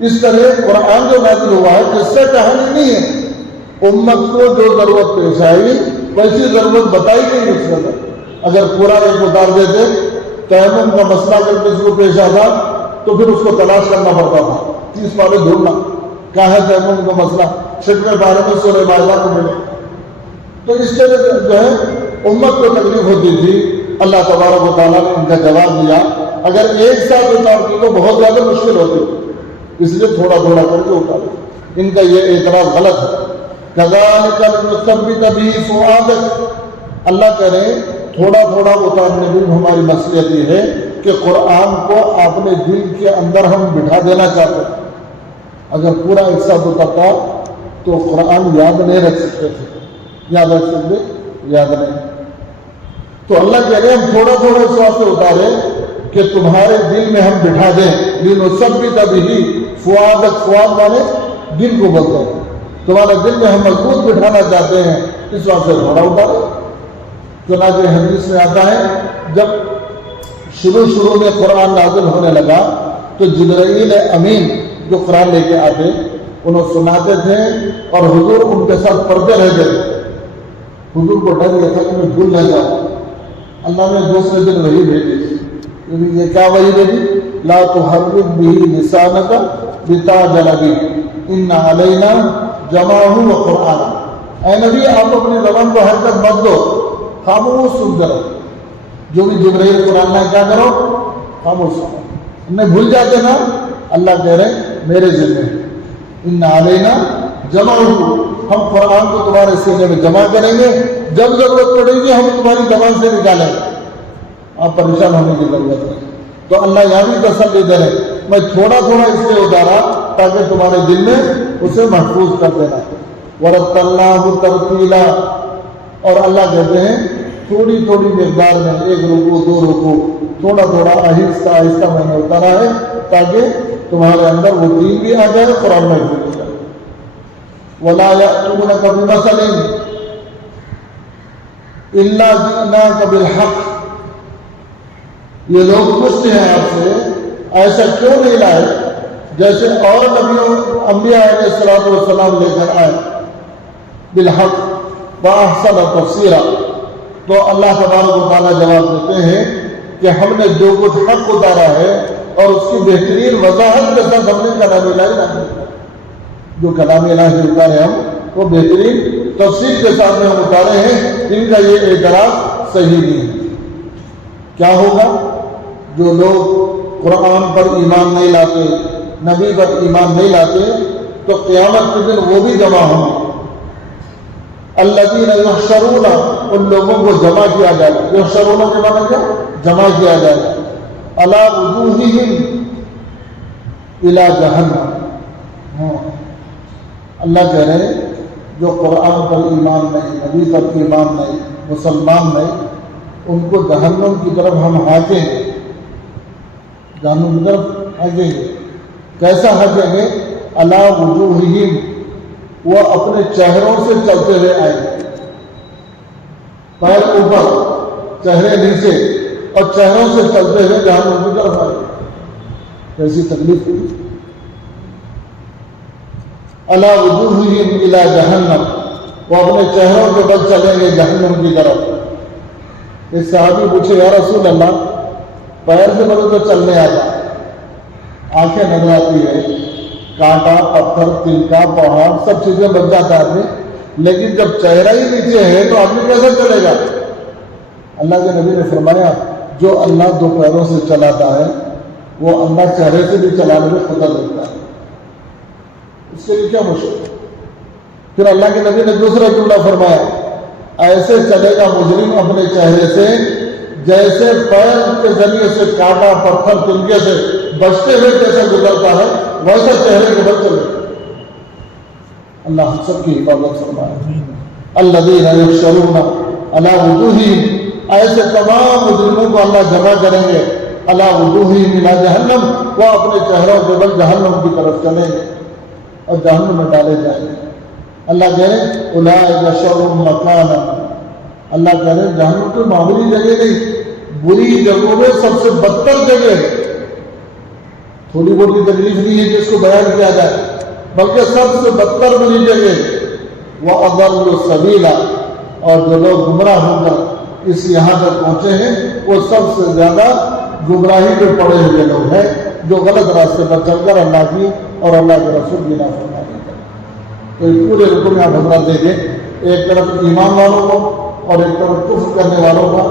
اس طرح قرآن جو نازل ہوا ہے کس سے کہانی نہیں ہے، امت کو جو ضرورت پیش آئی ویسی ضرورت بتائی گئی اس کے اندر۔ اگر پورا ایک اتار دیتے، تیمم کا مسئلہ اگر کسی کو پیش آتا تو پھر اس کو تلاش کرنا پڑتا تھا، 30 پارے ڈھونڈنا، کہاں ہے تیمم کا مسئلہ، چھٹویں پارے میں سورہ مائدہ کو ملے، تو اس طرح جو ہے امت کو تکلیف ہوتی تھی. اللہ تبارک و تعالیٰ نے ان کا جواب دیا اگر ایک ساتھ اتارتی تو بہت زیادہ مشکل ہوتی، اس لیے تھوڑا تھوڑا کر کے اتارے. ان کا یہ اعتراض غلط ہے. كَذَلِكَ لِنُثَبِّتَ بِهِ فُؤَادَكَ، اللہ کہہ رہے ہیں تھوڑا تھوڑا اتارنے میں ہماری مصلحت یہ ہے کہ قرآن کو اپنے دل کے اندر ہم بٹھا دینا چاہتے ہیں. اگر پورا ایک ساتھ اترتا تو قرآن یاد نہیں رکھ سکتے تھے. یاد رکھ سکتے؟ یاد نہیں. تو اللہ کہہ رہے ہیں ہم تھوڑا تھوڑا اس واسطے اتارے کہ تمہارے دل میں ہم بٹھا دیں. لِنُثَبِّتَ بِهِ فُؤَادَكَ، فؤاد مانے دل کو بولتے ہیں. تمہارے دل میں ہم مضبوط بٹھانا چاہتے ہیں، اس واسطے تھوڑا اتارے. چنانچہ حدیث میں آتا ہے جب شروع میں قرآن نازل ہونے لگا تو جبرائیل امین جو قرآن لے کے آتے انہوں سناتے تھے اور حضور ان کے ساتھ پڑھتے رہتے تھے. حضور کو ڈر یہ تھا کہ میں بھول نہ جاؤں. اللہ نے دوسرے دن وحی بھیجی. یہ کیا وحی بھیجی؟ لا تحرک به لسانک لتعجل به ان علینا جمعہ و قرآن. اے نبی آپ اپنی زبان کو حرکت مت دو، خاموش سنتے رہو. جو بھی جبرائیل قرآن میں کیا کرو؟ خاموش سنو. انہیں بھول جاتے نا، اللہ کہہ رہے میرے ذمہ ان علینا جمع، ہم قرآن کو تمہارے سینے میں جمع کریں گے، جب ضرورت پڑے گی ہم تمہاری زبان سے نکالیں گے. آپ پریشان ہونے کی ضرورت ہے. تو اللہ یہاں بھی تسلی دے رہے میں تھوڑا تھوڑا اس لیے اتارا تاکہ تمہارے دل میں اسے محفوظ کر دینا. وَرَتَّلْنَاهُ تَرْتِيلًا، اور اللہ کہتے ہیں تھوڑی تھوڑی مقدار میں، ایک رکوع دو رکوع، تھوڑا تھوڑا آہستہ آہستہ میں نے اتارا ہے تاکہ تمہارے اندر وہ دین بھی آ جائے، قرآن میں بھی آ جائے. وَلَا يَأْتُونَكَ بِمَثَلٍ إِلَّا جِئْنَاكَ بِالْحَقِّ، یہ لوگ پوچھتے ہیں آپ سے ایسا کیوں نہیں لائے جیسے اور نبیوں انبیاء علیہ السلام لے کر آئے. بالحق وأحسن تفسیرا، تو اللہ تبارک و تعالیٰ جواب دیتے ہیں کہ ہم نے جو کچھ حق اتارا ہے اور اس کی بہترین وضاحت کے ساتھ ہم نے کلام الہی نازل کیا. جو کلام الہی اتارے ہم وہ بہترین تفسیر کے ساتھ میں ہم اتارے ہیں. ان کا یہ اعتراض صحیح نہیں ہے. کیا ہوگا؟ جو لوگ قرآن پر ایمان نہیں لاتے، نبی پر ایمان نہیں لاتے، تو قیامت کے دن وہ بھی جمع ہوں گے. الذین یحشرون، ان لوگوں کو جمع کیا جائے گا. یحشرون کے معنی کیا؟ جمع کیا جائے گا. علی وجوہہم الی جہنم. اللہ کہہ رہے ہیں جو قرآن پر ایمان نہیں، نبی پر ایمان نہیں، مسلمان نہیں، ان کو جہنم کی طرف ہم ہانکیں گے. جہنم کی طرف ہانکیں گے. کیسا ہانکیں گے؟ علی وجوہہم، وہ اپنے چہروں سے چلتے ہوئے آئیں گے. پیر اوپر چہرے نیچے اور چہروں سے چلتے ہوئے جہنم کی طرف آئیں گے. کیسی تکلیف ہوئی. علی وجوہہم الی جہنم، وہ اپنے چہروں کے بل چلیں گے جہنم کی طرف. ایک صحابی پوچھے یا رسول اللہ پیر سے بڑے تو چلنے آتا، آنکھیں نظر آتی ہے، کانٹا پتھر تلکا پہاڑ سب چیزیں بن جاتا ہے آدمی، لیکن جب چہرہ ہی نیچے ہے تو آدمی کیسے چلے گا؟ اللہ کے نبی نے فرمایا جو اللہ دو پیروں سے چلاتا ہے وہ اللہ چہرے سے بھی چلانے میں قدرت رکھتا ہے. اس کے لیے کیا مشکل. پھر اللہ کے نبی نے دوسرا جملہ فرمایا ایسے چلے گا مجرم اپنے چہرے سے جیسے پیر کے ذریعے سے کانٹا پتھر تلکے سے بچتے ہوئے جیسے گزرتا ہے ویسا چہرے کے بل چلے. اللہ ہم سب کی حفاظت فرمائے. الذین یحشرون علی وجوہہم، ایسے تمام مجرموں کو اللہ جمع کریں گے. علی وجوہہم الی جہنم، وہ اپنے چہروں کے بل جہنم کی طرف چلیں گے اور جہنم میں ڈالے جائیں گے. اللہ کہہ رہے اولئک شر مکانا، اللہ کہہ رہے جہنم کوئی معمولی جگہ نہیں، بری جگہوں میں سب سے بدتر جگہ ہے. تھوڑی بہت تکلیف نہیں ہے جس کو بیان کیا جائے، بلکہ سب سے بدتر بری جگہ. وَأَضَلُّ سَبِيلًا، اور جو لوگ گمراہ ہو کر اس یہاں تک پہنچے ہیں وہ سب سے زیادہ گمراہی میں پڑے ہوئے لوگ ہیں جو غلط راستے پر چل کر اللہ کی اور اللہ کے رسول کی نافرمانی کریں. تو یہ پورے رکوع میں آپ حضرات دیکھیں، ایک طرف ایمان والوں کو اور ایک طرف کفر کرنے والوں کا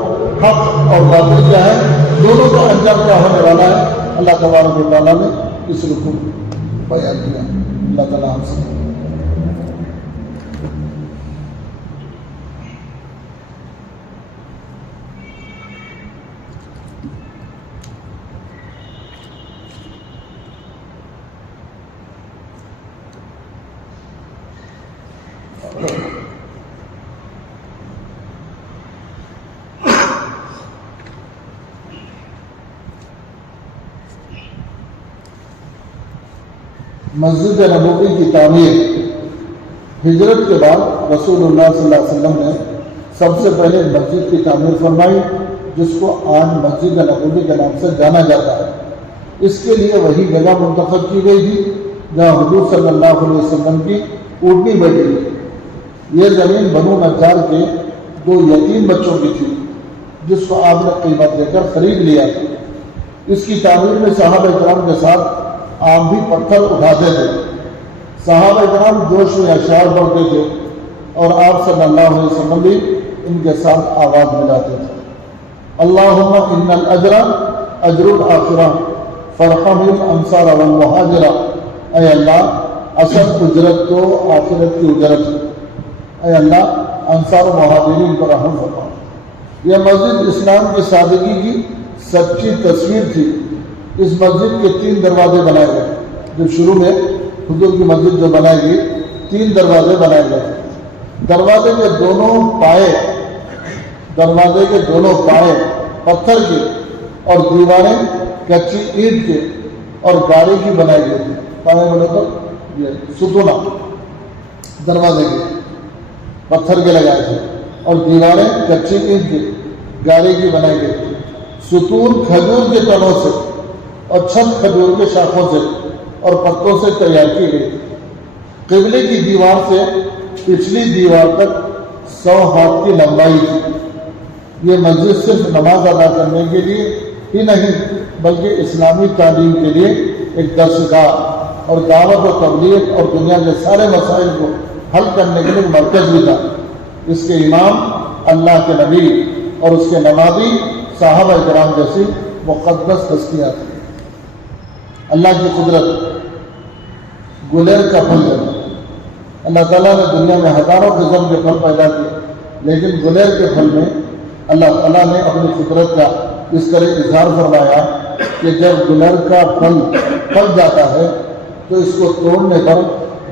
حق اور باطل کیا ہے، دونوں کا انجام کیا ہونے والا ہے، اللہ تبارک و تعالیٰ نے اس رکوع میں بیان کیا۔ اللہ تعالیٰ ہم سے مسجد نبوی کی تعمیر ہجرت کے بعد رسول اللہ صلی اللہ علیہ وسلم نے سب سے پہلے مسجد کی تعمیر فرمائی، جس کو آج مسجد نبوی کے نام سے جانا جاتا ہے۔ اس کے لیے وہی جگہ منتخب کی گئی تھی جہاں حضور صلی اللہ علیہ وسلم کی اونٹنی بیٹھی تھی۔ یہ زمین بنو نجار کے 2 یتیم بچوں کی تھی، جس کو آپ نے قیمت دے کر خرید لیا تھا۔ اس کی تعمیر میں صحابہ کرام کے ساتھ آپ بھی پتھر اٹھاتے تھے۔ صحابہ کرام جوش میں اشعار پڑھتے تھے اور آپ صلی اللہ علیہ وسلم بھی ان کے ساتھ آواز ملاتے تھے۔ اللہم ان الاجر اجر الآخرہ فرحم الانصار والمہاجرہ، اے اللہ اصل اجرت تو آخرت کی اجرت ہے، اے اللہ انصار و مہاجرین پر رحم فرما۔ یہ مسجد اسلام کی سادگی کی سچی تصویر تھی۔ اس مسجد کے 3 دروازے بنائے گئے۔ جب شروع میں حضور کی مسجد جو بنائی گئی 3 دروازے بنائے گئے۔ دروازے کے دونوں پائے پتھر کے اور دیواریں کچی اینٹ کے اور گاڑی کی بنائی گئی تھی۔ پائے بولے تو یہ ستونہ دروازے کے پتھر کے لگائے تھے اور دیواریں کچی اینٹ کی گاڑی کی بنائی گئی تھی۔ ستون کھجور کے تنوں سے اور چھت کھجور کے شاخوں سے اور پتوں سے تیار کی گئی تھی۔ قبلے کی دیوار سے پچھلی دیوار تک 100 ہاتھ کی لمبائی تھی۔ یہ مسجد صرف نماز ادا کرنے کے لیے ہی نہیں بلکہ اسلامی تعلیم کے لیے ایک درسگاہ اور دعوت و تبلیغ اور دنیا کے سارے مسائل کو حل کرنے کے لیے مرکز بھی تھا۔ اس کے امام اللہ کے نبی اور اس کے نمازی صحابہ کرام جیسی مقدس ہستیاں تھیں۔ اللہ کی قدرت گلیر کا پھل ہے۔ اللہ تعالیٰ نے دنیا میں ہزاروں قسم کے پھل پیدا کیے، لیکن گلیر کے پھل میں اللہ تعالیٰ نے اپنی قدرت کا اس طرح اظہار فرمایا کہ جب گلیر کا پھل پک جاتا ہے تو اس کو توڑنے پر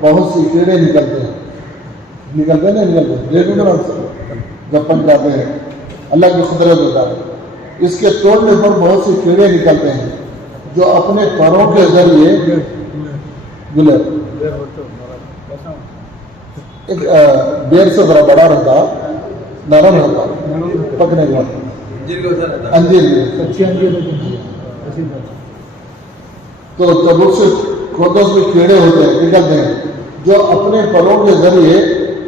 بہت سی کیڑے نکلتے ہیں۔ دیکھو نا جب پک جاتے ہیں، اللہ کی قدرت ہوتا ہے۔ اس کے توڑنے پر بہت سی کیڑے نکلتے ہیں جو اپنے پروں کے ذریعے گلیر ایک بیر سے ذرا بڑا رہتا، نرم ہوتا، پکنے کے بعد انجیر تو جب اس سے کھوتوں سے کیڑے ہوتے ہیں، نکلتے ہیں، جو اپنے پروں کے ذریعے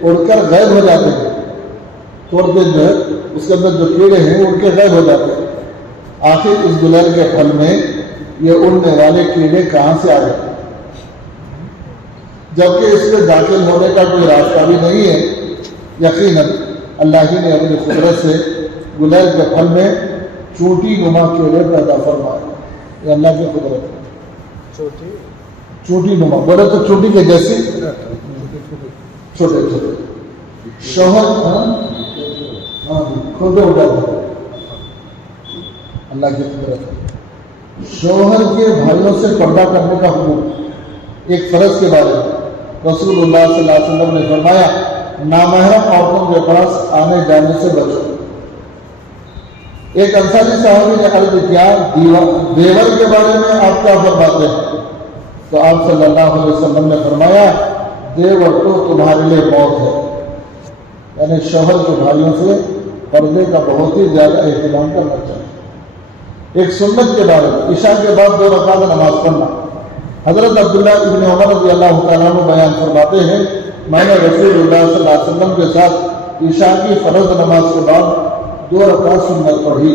اڑ کر غائب ہو جاتے ہیں۔ تھوڑی دیر جو ہے اس کے اندر جو کیڑے ہیں اڑ کے غائب ہو جاتے ہیں۔ آخر اس گلیر کے پھل میں یہ اڑنے والے کیڑے کہاں سے آ گئے، جبکہ اس میں داخل ہونے کا کوئی راستہ بھی نہیں ہے۔ یقیناً اللہ ہی نے اپنی قدرت سے گلیر کے پھل میں چونٹی نما کیڑے پیدا فرمائے۔ یہ اللہ کی قدرت ہے۔ چونٹی نما بولے تو چونٹی کے جیسے چھوٹے چھوٹے شوہر کھودے اٹھاتے، اللہ کی قدرت ہے۔ شوہر کے بھائیوں سے پردہ کرنے کا حکم ایک فرض کے بارے میں رسول اللہ صلی اللہ علیہ وسلم نے فرمایا، نامحرم عورتوں کے پاس آنے جانے سے بچو۔ ایک انصاری صحابی نے عرض کیا، دیور کے بارے میں آپ کیا فرماتے ہیں؟ تو آپ صلی اللہ علیہ وسلم نے فرمایا، دیور تو تمہارے لیے موت ہے۔ یعنی شوہر کے بھائیوں سے پردے کا بہت ہی زیادہ اہتمام کرنا چاہیے۔ ایک سنت کے بارے میں عشاء کے بعد 2 رکعت نماز پڑھنا۔ حضرت عبداللہ ابن عمر رضی اللہ تعالیٰ عنہ بیان فرماتے ہیں، میں نے رسول اللہ صلی اللہ علیہ وسلم کے ساتھ عشاء کی فرض نماز کے بعد 2 رکعت سنت پڑھی۔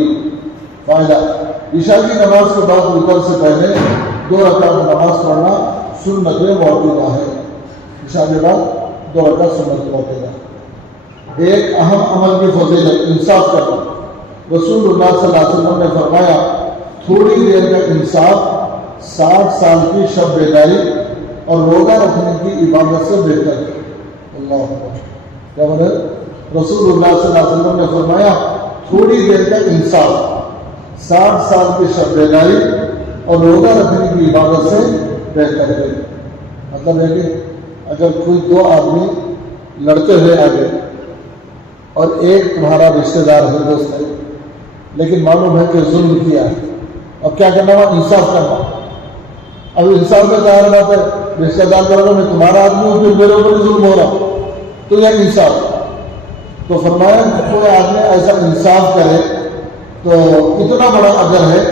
فائدہ، عشاء کی نماز کے بعد وتر سے پہلے 2 رکعت نماز پڑھنا سنت موقوفہ ہے۔ عشاء کے بعد 2 رکعت سنت پڑھے گا۔ ایک اہم عمل کی فضیلت انصاف کرنا۔ رسول اللہ صلی اللہ علیہ وسلم نے فرمایا تھوڑی دیر کا انصاف 60 سال کی شب بیداری اور روزہ رکھنے کی عبادت سے بہتر ہے۔ اللہ اکبر، کیا بولے؟ رسول اللہ صلی اللہ علیہ وسلم نے فرمایا تھوڑی دیر کا انصاف 60 سال کی شب بیداری اور روزہ رکھنے کی عبادت سے بہتر ہے۔ مطلب ہے کہ اگر کوئی 2 آدمی لڑتے ہوئے آگے اور ایک تمہارا رشتہ دار ہے، دوست ہے، لیکن معلوم ہے کہ ظلم کیا ہے، اب کیا کرنا ہوا؟ انصاف کرنا۔ اب انصاف میں ظاہر بات ہے رشتہ دار کرو میں تمہارا آدمی ہوں، پھر میرے اوپر ظلم ہو رہا، تو یہ انصاف۔ تو فرمایا کوئی آدمی ایسا انصاف کرے تو اتنا بڑا اجر ہے،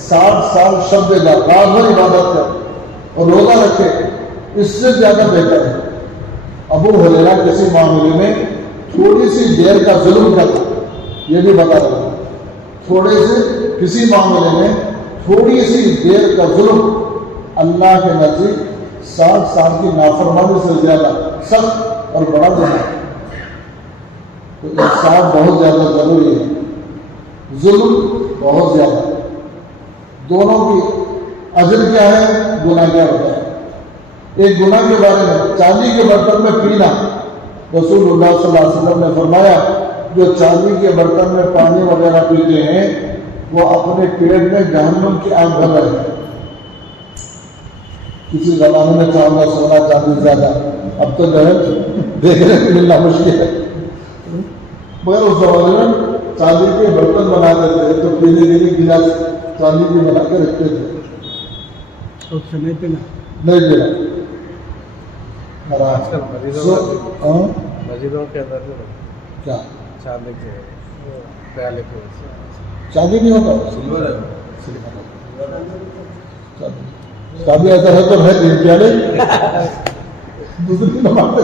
60 سال شب بیدار رات بھر عبادت کرے اور روزہ رکھے، اس سے زیادہ بہتر ہے۔ ابو ہریرہ کسی معاملے میں تھوڑی سی دیر کا ظلم کرتا، یہ بھی بتا رہا، تھوڑے سے کسی معاملے میں تھوڑی سی دیر کا ظلم اللہ کے نزدیک 60 سال کی نافرمانی سے زیادہ سخت اور بڑا گناہ ہے۔ تو انصاف بہت زیادہ ضروری ہے، ظلم بہت زیادہ، دونوں کی اجر کیا ہے، گناہ کیا ہوتا ہے۔ ایک گناہ کے بارے میں چاندی کے برتن میں پینا، رسول اللہ صلی اللہ علیہ وسلم نے فرمایا جو چاندی کے برتن میں پانی وغیرہ پیتے ہیں وہ اپنے پیٹ میں جہنم کی آگ بھر رہے ہیں۔ کسی زمانے میں چاندہ سونا چاندی زیادہ، اب تو جو ہے دیکھنے کو ملنا مشکل ہے، مگر اس زمانے میں چاندی کے برتن بناتے تھے تو پینے کے لیے گلاس چاندی کی بنا کے رکھتے تھے، نہیں پینا۔ مسجدوں کے اندر کیا چاندی کے پیالے کو شادی نہیں ہوتا، شادی ایسا ہے تو ہے تین پیالے دوسری نماز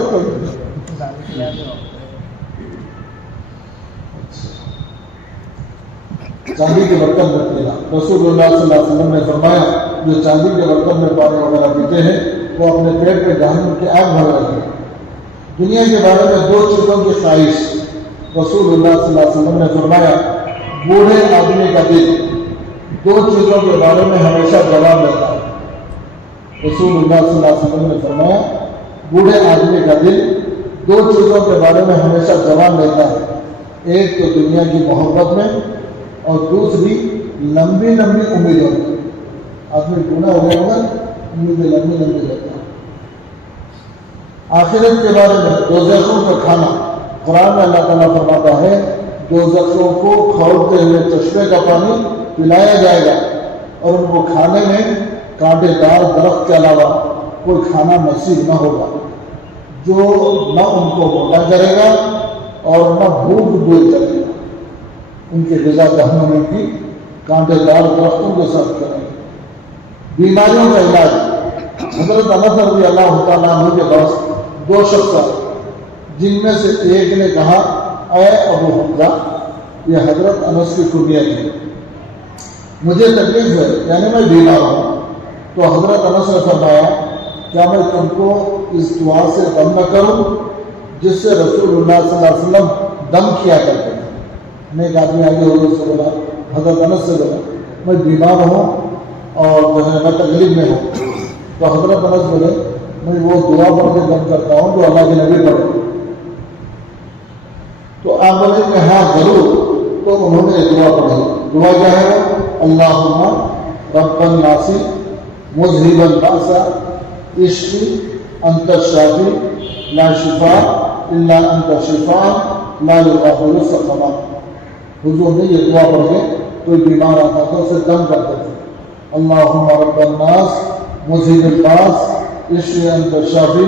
چاندی کے برتن میں پینا۔ رسول اللہ صلی اللہ علیہ وسلم نے فرمایا جو چاندی کے برتن میں پانی وغیرہ پیتے ہیں وہ اپنے پیٹ پہ جہنم کی آگ بھر رہے ہیں۔ دنیا کے بارے میں 2 چیزوں کی خواہش، رسول اللہ صلی اللہ علیہ وسلم نے فرمایا بوڑھے آدمی کا دل 2 چیزوں کے بارے میں ہمیشہ جواب دیتا ہے۔ رسول اللہ صلی اللہ علیہ وسلم نے فرمایا بوڑھے آدمی کا دل 2 چیزوں کے بارے میں ہمیشہ جواب دیتا ہے، ایک تو دنیا کی محبت میں اور دوسری لمبی لمبی امیدوں میں۔ آدمی گناہ ہو گیا ہوگا، امیدیں لمبی لمبی لیتا ہے۔ آخرت کے بارے میں دوزخوں کا کھانا، قرآن میں اللہ تعالیٰ فرماتا ہے دوزخوں کو کھولتے ہوئے چشمے کا پانی پلایا جائے گا اور ان کو کھانے میں کانٹے دار درخت کے علاوہ کوئی کھانا نصیب نہ ہوگا جو نہ ان کو موٹا کرے گا اور نہ بھوک دور کرے گا۔ ان کی غذا جہنم کی کانٹے دار درختوں کے ساتھ کریں گے۔ بیماریوں کا علاج، حضرت انس رضی اللہ تعالیٰ عنہ کے پاس 2 شخص آئے جن میں سے ایک نے کہا اے ابو حمزہ، یہ حضرت انس کی کنیت ہے، مجھے تکلیف ہے یعنی میں بیمار ہوں۔ تو حضرت انس نے فرمایا کیا میں تم کو اس دعا سے دم نہ کروں جس سے رسول اللہ صلی اللہ علیہ وسلم دم کیا کرتے ہیں؟ میں ایک آدمی آگے حضرت سے بولا، حضرت انس سے بولا میں بیمار ہوں اور جو ہے میں تکلیف میں ہوں۔ تو حضرت انس بولے میں وہ دعا پڑھ کے دم کرتا ہوں جو اللہ کے نبی پڑھے۔ تو آپ بولے کہ ہاں ضرور۔ تو انہوں نے دعا پڑھی، دعا کیا ہے؟ اللہم رب الناس مذہب الباس اشفی انت الشافی لا شفاء الا انت شفاء لا یغادر سقما۔ حضور نے یہ دعا پڑھ کے کوئی بیمار آتا تھا اسے دم کرتے تھے، اللہم رب الناس مذہب الباس اشفی انت الشافی